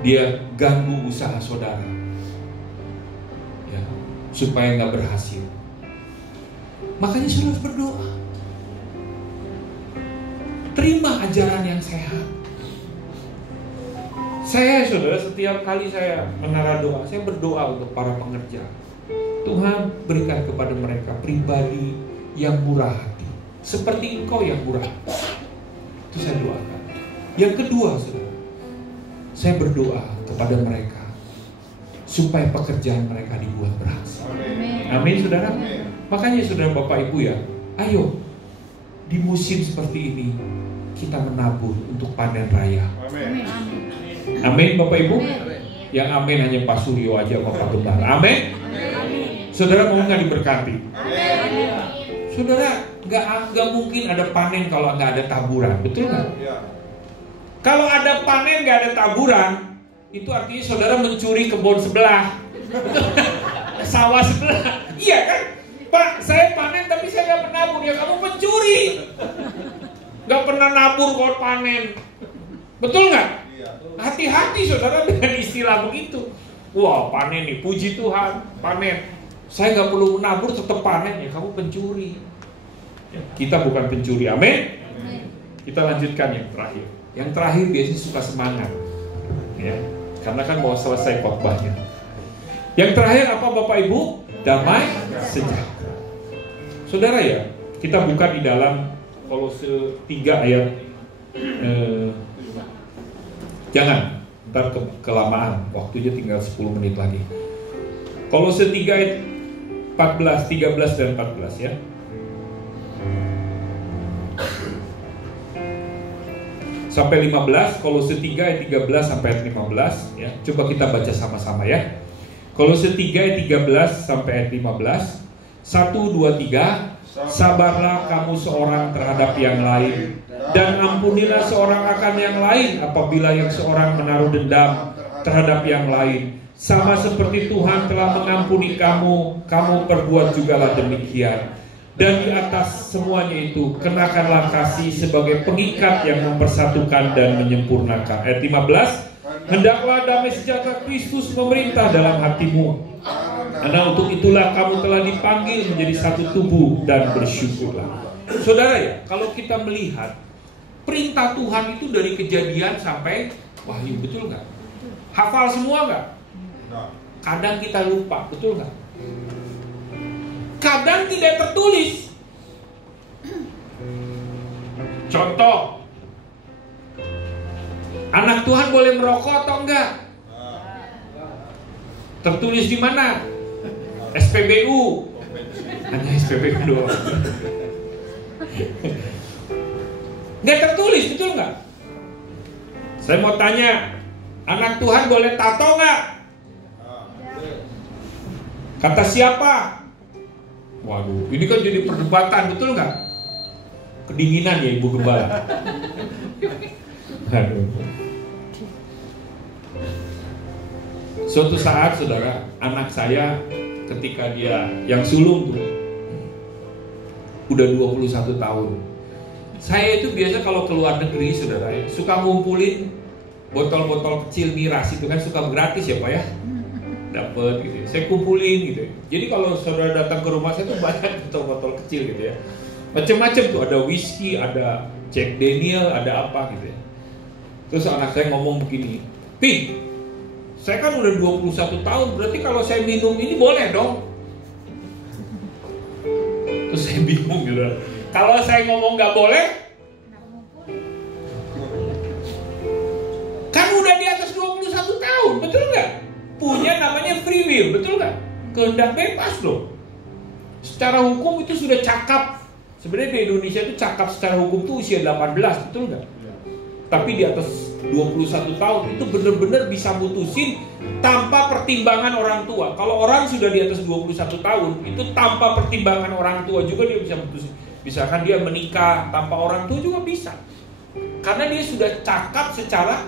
dia ganggu usaha saudara, ya, supaya nggak berhasil. Makanya saudara harus berdoa. Terima ajaran yang sehat. Saya, saudara, setiap kali saya menara doa, saya berdoa untuk para pengerja. Tuhan berikan kepada mereka pribadi yang murah hati, seperti Engkau yang murah hati. Itu saya doakan. Yang kedua, saudara, saya berdoa kepada mereka supaya pekerjaan mereka dibuat berhasil. Amin, saudara. Makanya saudara, Bapak Ibu ya, ayo di musim seperti ini kita menabur untuk panen raya. Amin, Bapak Ibu. Yang amin hanya Pak Suryo aja, Bapak Benar. Amin. Saudara mau nggak diberkati? Saudara, nggak mungkin ada panen kalau nggak ada taburan, betul nggak? Kalau ada panen nggak ada taburan, itu artinya saudara mencuri kebun sebelah, sawah sebelah. Iya kan? Pak, saya panen tapi saya nggak menabur. Ya kamu pencuri. Nggak pernah nabur kalau panen. Betul nggak? Hati-hati saudara dengan istilah begitu. Wah, panen nih, puji Tuhan, panen. Saya nggak perlu menabur tetap panen. Ya kamu pencuri. Kita bukan pencuri. Amin. Kita lanjutkan yang terakhir. Yang terakhir biasanya suka semangat, ya, karena kan mau selesai khotbahnya. Yang terakhir apa, Bapak Ibu? Damai sejahtera. Saudara ya, kita buka di dalam Kolose 3 ayat jangan, ntar kelamaan, waktunya tinggal 10 menit lagi. Kolose 3 ayat 14, 13 dan 14 ya. Sampai 15, Kolose 3 ayat 13 sampai ayat 15 ya. Coba kita baca sama-sama ya. Kolose 3 ayat 13 sampai ayat 15. 1, 2, 3. Sabarlah kamu seorang terhadap yang lain, dan ampunilah seorang akan yang lain apabila yang seorang menaruh dendam terhadap yang lain. Sama seperti Tuhan telah mengampuni kamu, kamu perbuat jugalah demikian. Dan di atas semuanya itu, kenakanlah kasih sebagai pengikat yang mempersatukan dan menyempurnakan. Ayat 15, hendaklah damai sejahtera Kristus memerintah dalam hatimu. Karena untuk itulah kamu telah dipanggil menjadi satu tubuh dan bersyukurlah. Saudara ya, kalau kita melihat perintah Tuhan itu dari Kejadian sampai Wahyu, betul nggak? Hafal semua nggak? Kadang kita lupa, betul nggak? Kadang tidak tertulis. Contoh, anak Tuhan boleh merokok atau enggak? Tertulis di mana? SPBU. Hanya SPBU doang. Nggak tertulis, betul nggak? Saya mau tanya, anak Tuhan boleh tato nggak? Kata siapa? Waduh, ini kan jadi perdebatan, betul nggak? Kedinginan ya Ibu Gembala. Aduh. Suatu saat saudara, anak saya ketika dia yang sulung tuh udah 21 tahun. Saya itu biasa kalau keluar negeri saudara ya, suka ngumpulin botol-botol kecil miras itu kan suka gratis ya Pak ya. Dapat gitu ya. Saya kumpulin gitu ya. Jadi kalau saudara datang ke rumah saya tuh banyak botol-botol kecil gitu ya. Macam-macam tuh, ada whisky, ada Jack Daniel, ada apa gitu ya. Terus anak saya ngomong begini, "Pi, saya kan udah 21 tahun, berarti kalau saya minum ini boleh dong?" Terus saya bingung gitu. Kalau saya ngomong nggak boleh, kan udah di atas 21 tahun, betul nggak? Punya namanya free will, betul nggak? Kehendak bebas loh. Secara hukum itu sudah cakap. Sebenarnya di Indonesia itu cakap secara hukum itu usia 18, betul nggak? Tapi di atas 21 tahun itu benar-benar bisa mutusin tanpa pertimbangan orang tua. Kalau orang sudah di atas 21 tahun, itu tanpa pertimbangan orang tua juga dia bisa mutusin. Misalkan dia menikah tanpa orang tua juga bisa. Karena dia sudah cakap secara.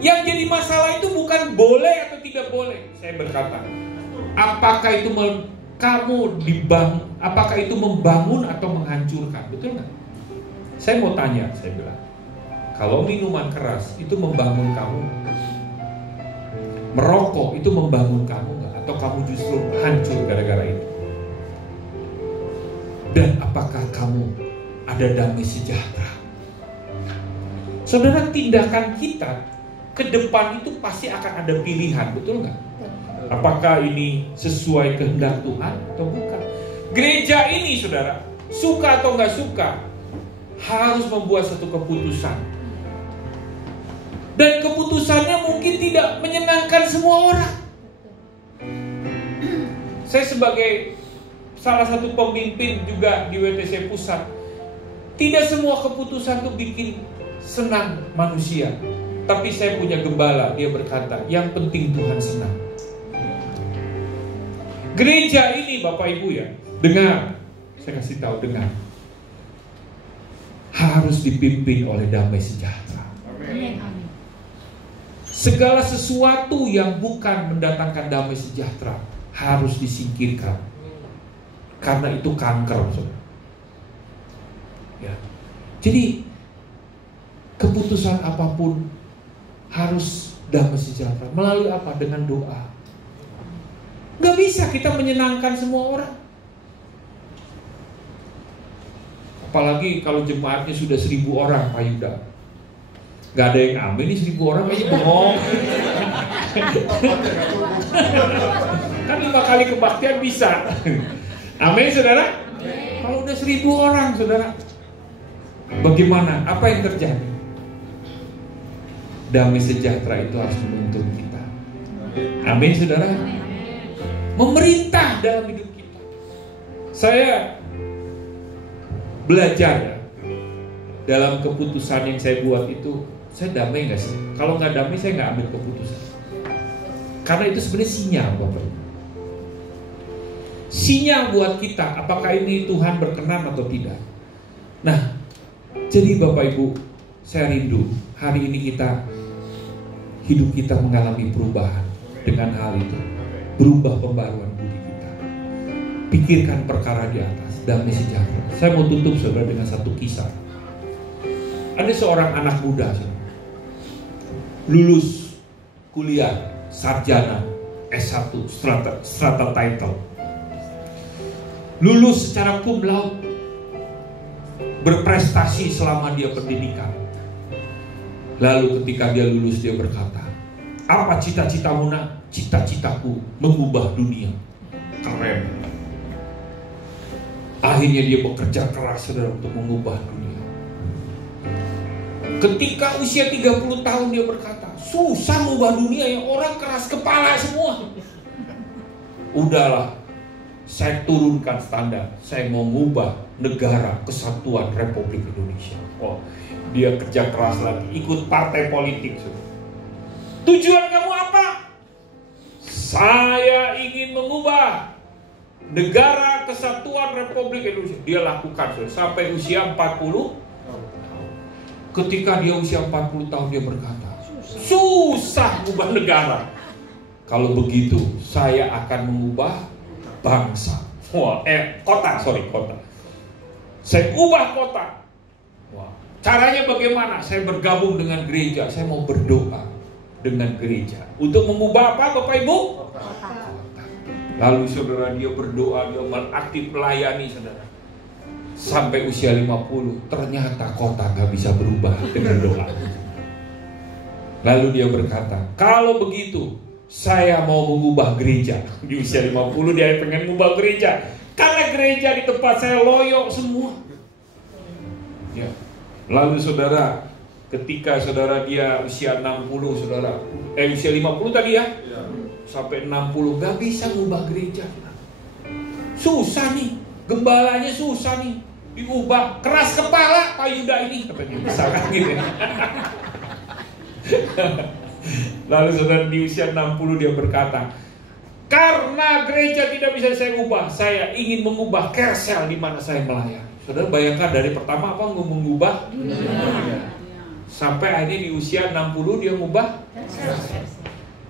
Yang jadi masalah itu bukan boleh atau tidak boleh. Saya berkata, apakah itu apakah itu membangun atau menghancurkan? Betul nggak? Saya mau tanya, saya bilang, kalau minuman keras itu membangun kamu, merokok itu membangun kamu nggak? Atau kamu justru hancur gara-gara itu? Dan apakah kamu ada damai sejahtera? Saudara, tindakan kita ke depan itu pasti akan ada pilihan, betul nggak? Apakah ini sesuai kehendak Tuhan atau bukan? Gereja ini, saudara, suka atau nggak suka, harus membuat satu keputusan. Dan keputusannya mungkin tidak menyenangkan semua orang. Saya sebagai salah satu pemimpin juga di WTC Pusat, tidak semua keputusan itu bikin senang manusia. Tapi saya punya gembala, dia berkata, yang penting Tuhan senang. Gereja ini Bapak Ibu ya, dengar, saya kasih tahu, dengar, harus dipimpin oleh damai sejahtera. Amin. Segala sesuatu yang bukan mendatangkan damai sejahtera harus disingkirkan, karena itu kanker, saudara. Ya. Jadi keputusan apapun harus damai sejahtera. Melalui apa? Dengan doa. Gak bisa kita menyenangkan semua orang. Apalagi kalau jemaatnya sudah 1.000 orang, Pak Yuda. Gak ada yang amin nih 1.000 orang, kayaknya bengong. Kan 5 kali kebaktian bisa. Amin, saudara? Kalau udah 1.000 orang, saudara, bagaimana? Apa yang terjadi? Damai sejahtera itu harus menuntun kita. Amin, saudara? Memerintah dalam hidup kita. Saya belajar ya, dalam keputusan yang saya buat itu, saya damai gak sih? Kalau gak damai, saya gak ambil keputusan. Karena itu sebenarnya sinyal, Bapak. Sinyal buat kita, apakah ini Tuhan berkenan atau tidak. Nah, jadi Bapak Ibu, saya rindu hari ini hidup kita mengalami perubahan dengan hal itu. Berubah pembaruan budi kita. Pikirkan perkara di atas, damai sejahtera. Saya mau tutup, saudara, dengan satu kisah. Ada seorang anak muda, saudara, lulus kuliah sarjana S1 strata title, lulus secara cum laude, berprestasi selama dia pendidikan. Lalu ketika dia lulus, dia berkata, apa cita-citamu nak? Cita-citaku mengubah dunia. Keren. Akhirnya dia bekerja keras, saudara, untuk mengubah dunia. Ketika usia 30 tahun dia berkata, susah mengubah dunia, yang orang keras kepala semua. Udahlah, saya turunkan standar. Saya mau mengubah negara kesatuan Republik Indonesia. Oh, dia kerja keras lagi, ikut partai politik. Tujuan kamu apa? Saya ingin mengubah negara kesatuan Republik Indonesia. Dia lakukan sampai usia 40. Ketika dia usia 40 tahun, dia berkata, susah mengubah negara. Kalau begitu, saya akan mengubah bangsa. Kota. Saya ubah kota. Wah, caranya bagaimana? Saya bergabung dengan gereja. Saya mau berdoa dengan gereja untuk mengubah apa, Bapak Ibu? Kota. Lalu saudara, dia berdoa, dia aktif melayani, saudara. Sampai usia 50, ternyata kota gak bisa berubah dengan doa. Lalu dia berkata, kalau begitu saya mau mengubah gereja. Di usia 50 dia pengen mengubah gereja, karena gereja di tempat saya loyo semua ya. Lalu saudara, ketika saudara dia usia 60, saudara, usia 50 tadi ya, sampai 60 gak bisa mengubah gereja. Susah nih, gembalanya susah nih diubah, keras kepala Pak Yuda ini, katanya, misalkan gitu ya. Lalu saudara, di usia 60 dia berkata, karena gereja tidak bisa saya ubah, saya ingin mengubah Kersel di mana saya melayani. Saudara bayangkan, dari pertama apa? Mengubah dunia. Sampai akhirnya di usia 60 dia mengubah Kersel.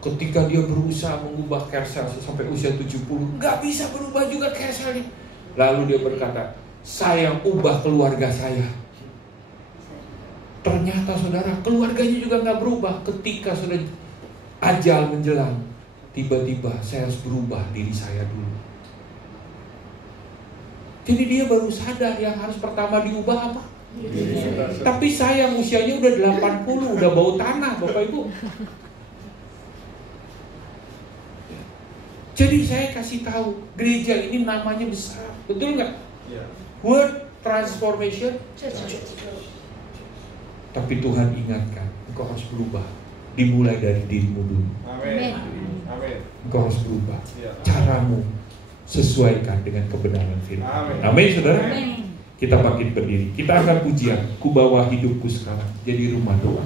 Ketika dia berusaha mengubah Kersel sampai usia 70, gak bisa berubah juga Kerselnya. Lalu dia berkata, saya ubah keluarga saya. Ternyata saudara, keluarganya juga gak berubah. Ketika sudah ajal menjelang, tiba-tiba saya harus berubah diri saya dulu. Jadi dia baru sadar yang harus pertama diubah apa? Tapi saya usianya udah 80, udah bau tanah, Bapak Ibu. Jadi saya kasih tahu, gereja ini namanya besar, betul nggak? Word Transformation Church. Tapi Tuhan ingatkan, engkau harus berubah. Dimulai dari dirimu dulu. Amin. Engkau harus berubah. Caramu sesuaikan dengan kebenaran firman. Amin, saudara. Amin. Kita bangkit berdiri. Kita akan pujian. Ku bawa hidupku sekarang jadi rumah doa.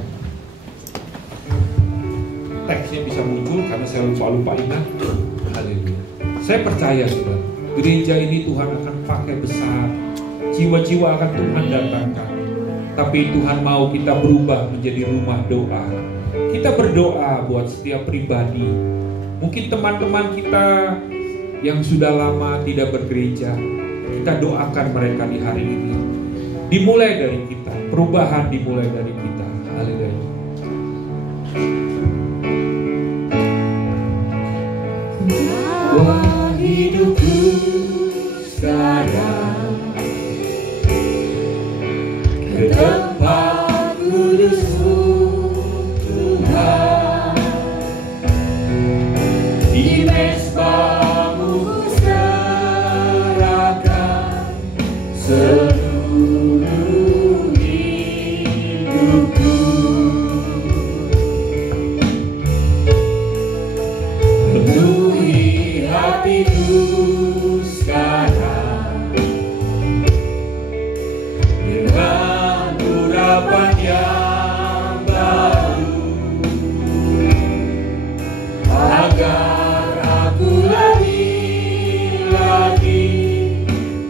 Teksnya bisa muncul karena saya lupa ingat. Haleluya. Saya percaya, saudara, gereja ini Tuhan akan pakai besar. Jiwa-jiwa akan Tuhan datangkan. Tapi Tuhan mau kita berubah menjadi rumah doa. Kita berdoa buat setiap pribadi. Mungkin teman-teman kita yang sudah lama tidak bergereja, kita doakan mereka di hari ini. Dimulai dari kita, perubahan dimulai dari kita. Haleluya. Wah, hidupku sekarang ke tempat kudus-Mu, Tuhan. Di mezbah-Mu serahkan seluruh hidupku. Penuhi hatiku sekarang dengan urapan yang baru, agar aku lagi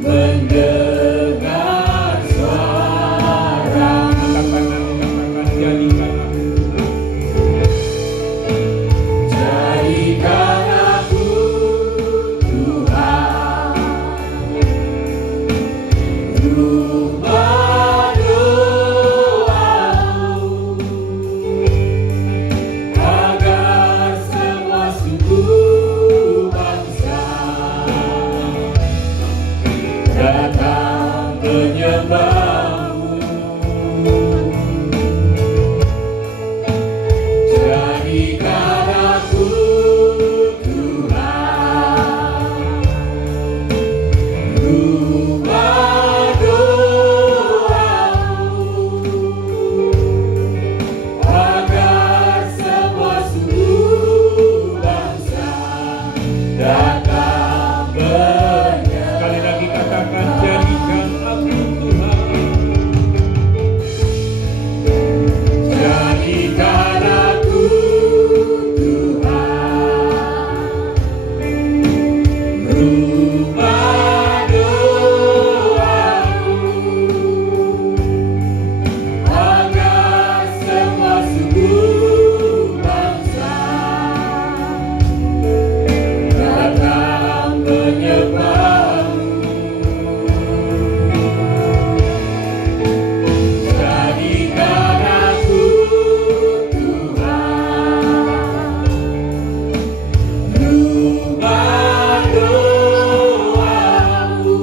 mendengar suara. Katakan jadikan aku Tuhan, rumah doamu, agar semua suku bangsa datang menyembah-Mu. Jadikan aku Tuhan, rumah doamu, agar semua suku bangsa datang menyembah. Sekali lagi katakan, jadikan aku Tuhan. Jadikan aku Tuhan, rumah doamu, agar semua suku bangsa datang menyembah-Mu. Jadikan aku Tuhan, rumah doamu,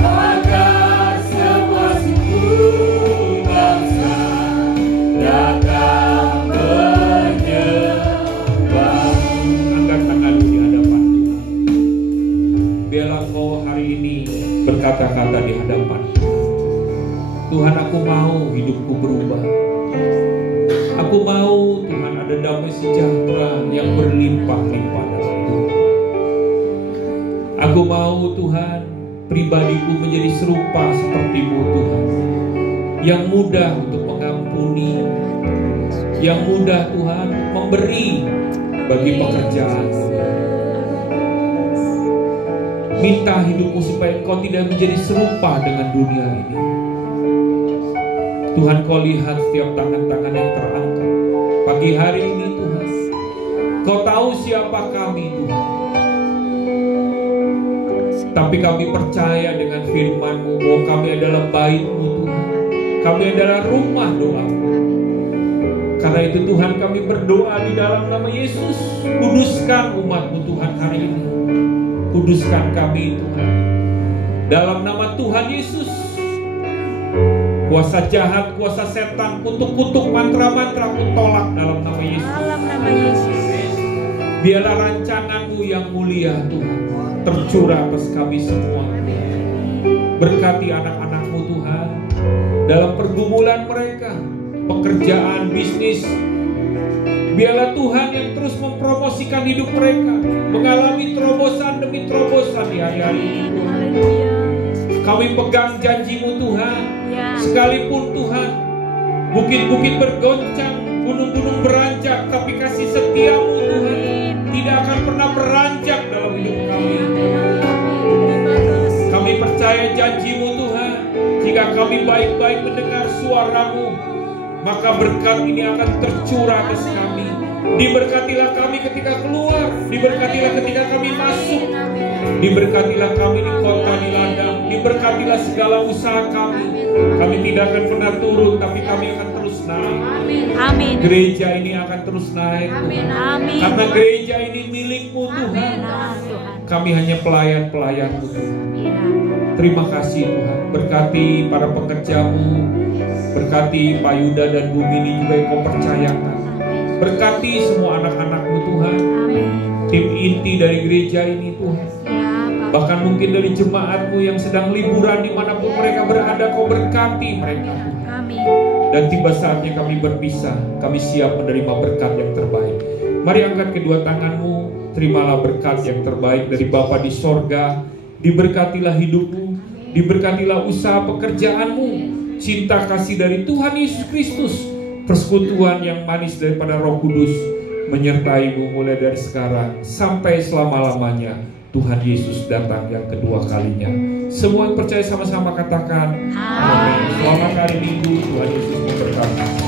agar semua suku bangsa datang menyembah-Mu. Angkat tangan di hadapan Tuhan. Biarlah Engkau hari ini berkata-kata di hadapan Tuhan. Aku mau hidupku berubah. Aku mau Tuhan ada damai sejahtera yang berlimpah-limpah dalam hidup. Aku mau Tuhan pribadiku menjadi serupa seperti-Mu Tuhan, yang mudah untuk mengampuni, yang mudah Tuhan memberi bagi pekerjaan. Minta hidupku supaya Engkau tidak menjadi serupa dengan dunia ini. Tuhan, Kau lihat setiap tangan-tangan yang terangkat pagi hari ini Tuhan. Kau tahu siapa kami Tuhan. Tapi kami percaya dengan firman-Mu bahwa kami adalah bait-Mu Tuhan. Kami adalah rumah doa-Mu. Karena itu Tuhan, kami berdoa di dalam nama Yesus. Kuduskan umat-Mu Tuhan hari ini. Kuduskan kami Tuhan. Dalam nama Tuhan Yesus, Kuasa jahat, kuasa setan, kutuk-kutuk, mantra-mantra ku tolak dalam nama Yesus. Dalam nama Yesus. Biarlah rancangan-Mu yang mulia Tuhan tercurah atas kami semua. Berkati anak-anak-Mu Tuhan dalam pergumulan mereka, pekerjaan, bisnis. Biarlah Tuhan yang terus mempromosikan hidup mereka, mengalami terobosan demi terobosan di hari-hari ini. Kami pegang janji-Mu Tuhan. Sekalipun Tuhan bukit-bukit bergoncang, gunung-gunung beranjak, tapi kasih setia-Mu Tuhan tidak akan pernah beranjak dalam hidup kami. Kami percaya janji-Mu Tuhan. Jika kami baik-baik mendengar suara-Mu, maka berkat ini akan tercurah atas kami. Diberkatilah kami ketika keluar, diberkatilah ketika kami masuk, diberkatilah kami di kota, di ladang, diberkatilah segala usaha kami. Kami tidak akan pernah turun, tapi kami akan terus naik. Amin. Gereja ini akan terus naik. Amin. Amin. Karena gereja ini milik-Mu Tuhan. Kami hanya pelayan-pelayan-Mu Tuhan. Terima kasih Tuhan. Berkati para pekerja-Mu, berkati Pak Yuda dan Bu Mini juga yang Kau percayakan. Berkati semua anak-anak-Mu Tuhan. Tim inti dari gereja ini Tuhan. Bahkan mungkin dari jemaat-Mu yang sedang liburan dimanapun mereka berada, Kau berkati mereka Tuhan. Dan tiba saatnya kami berpisah, kami siap menerima berkat yang terbaik. Mari angkat kedua tangan-Mu, terimalah berkat yang terbaik dari Bapa di sorga. Diberkatilah hidup-Mu, diberkatilah usaha pekerjaan-Mu, cinta kasih dari Tuhan Yesus Kristus, persekutuan yang manis daripada Roh Kudus menyertai-Mu mulai dari sekarang sampai selama-lamanya. Tuhan Yesus datang yang kedua kalinya. Semua yang percaya sama-sama katakan amin. Selamat hari Minggu, Tuhan Yesus memberkati.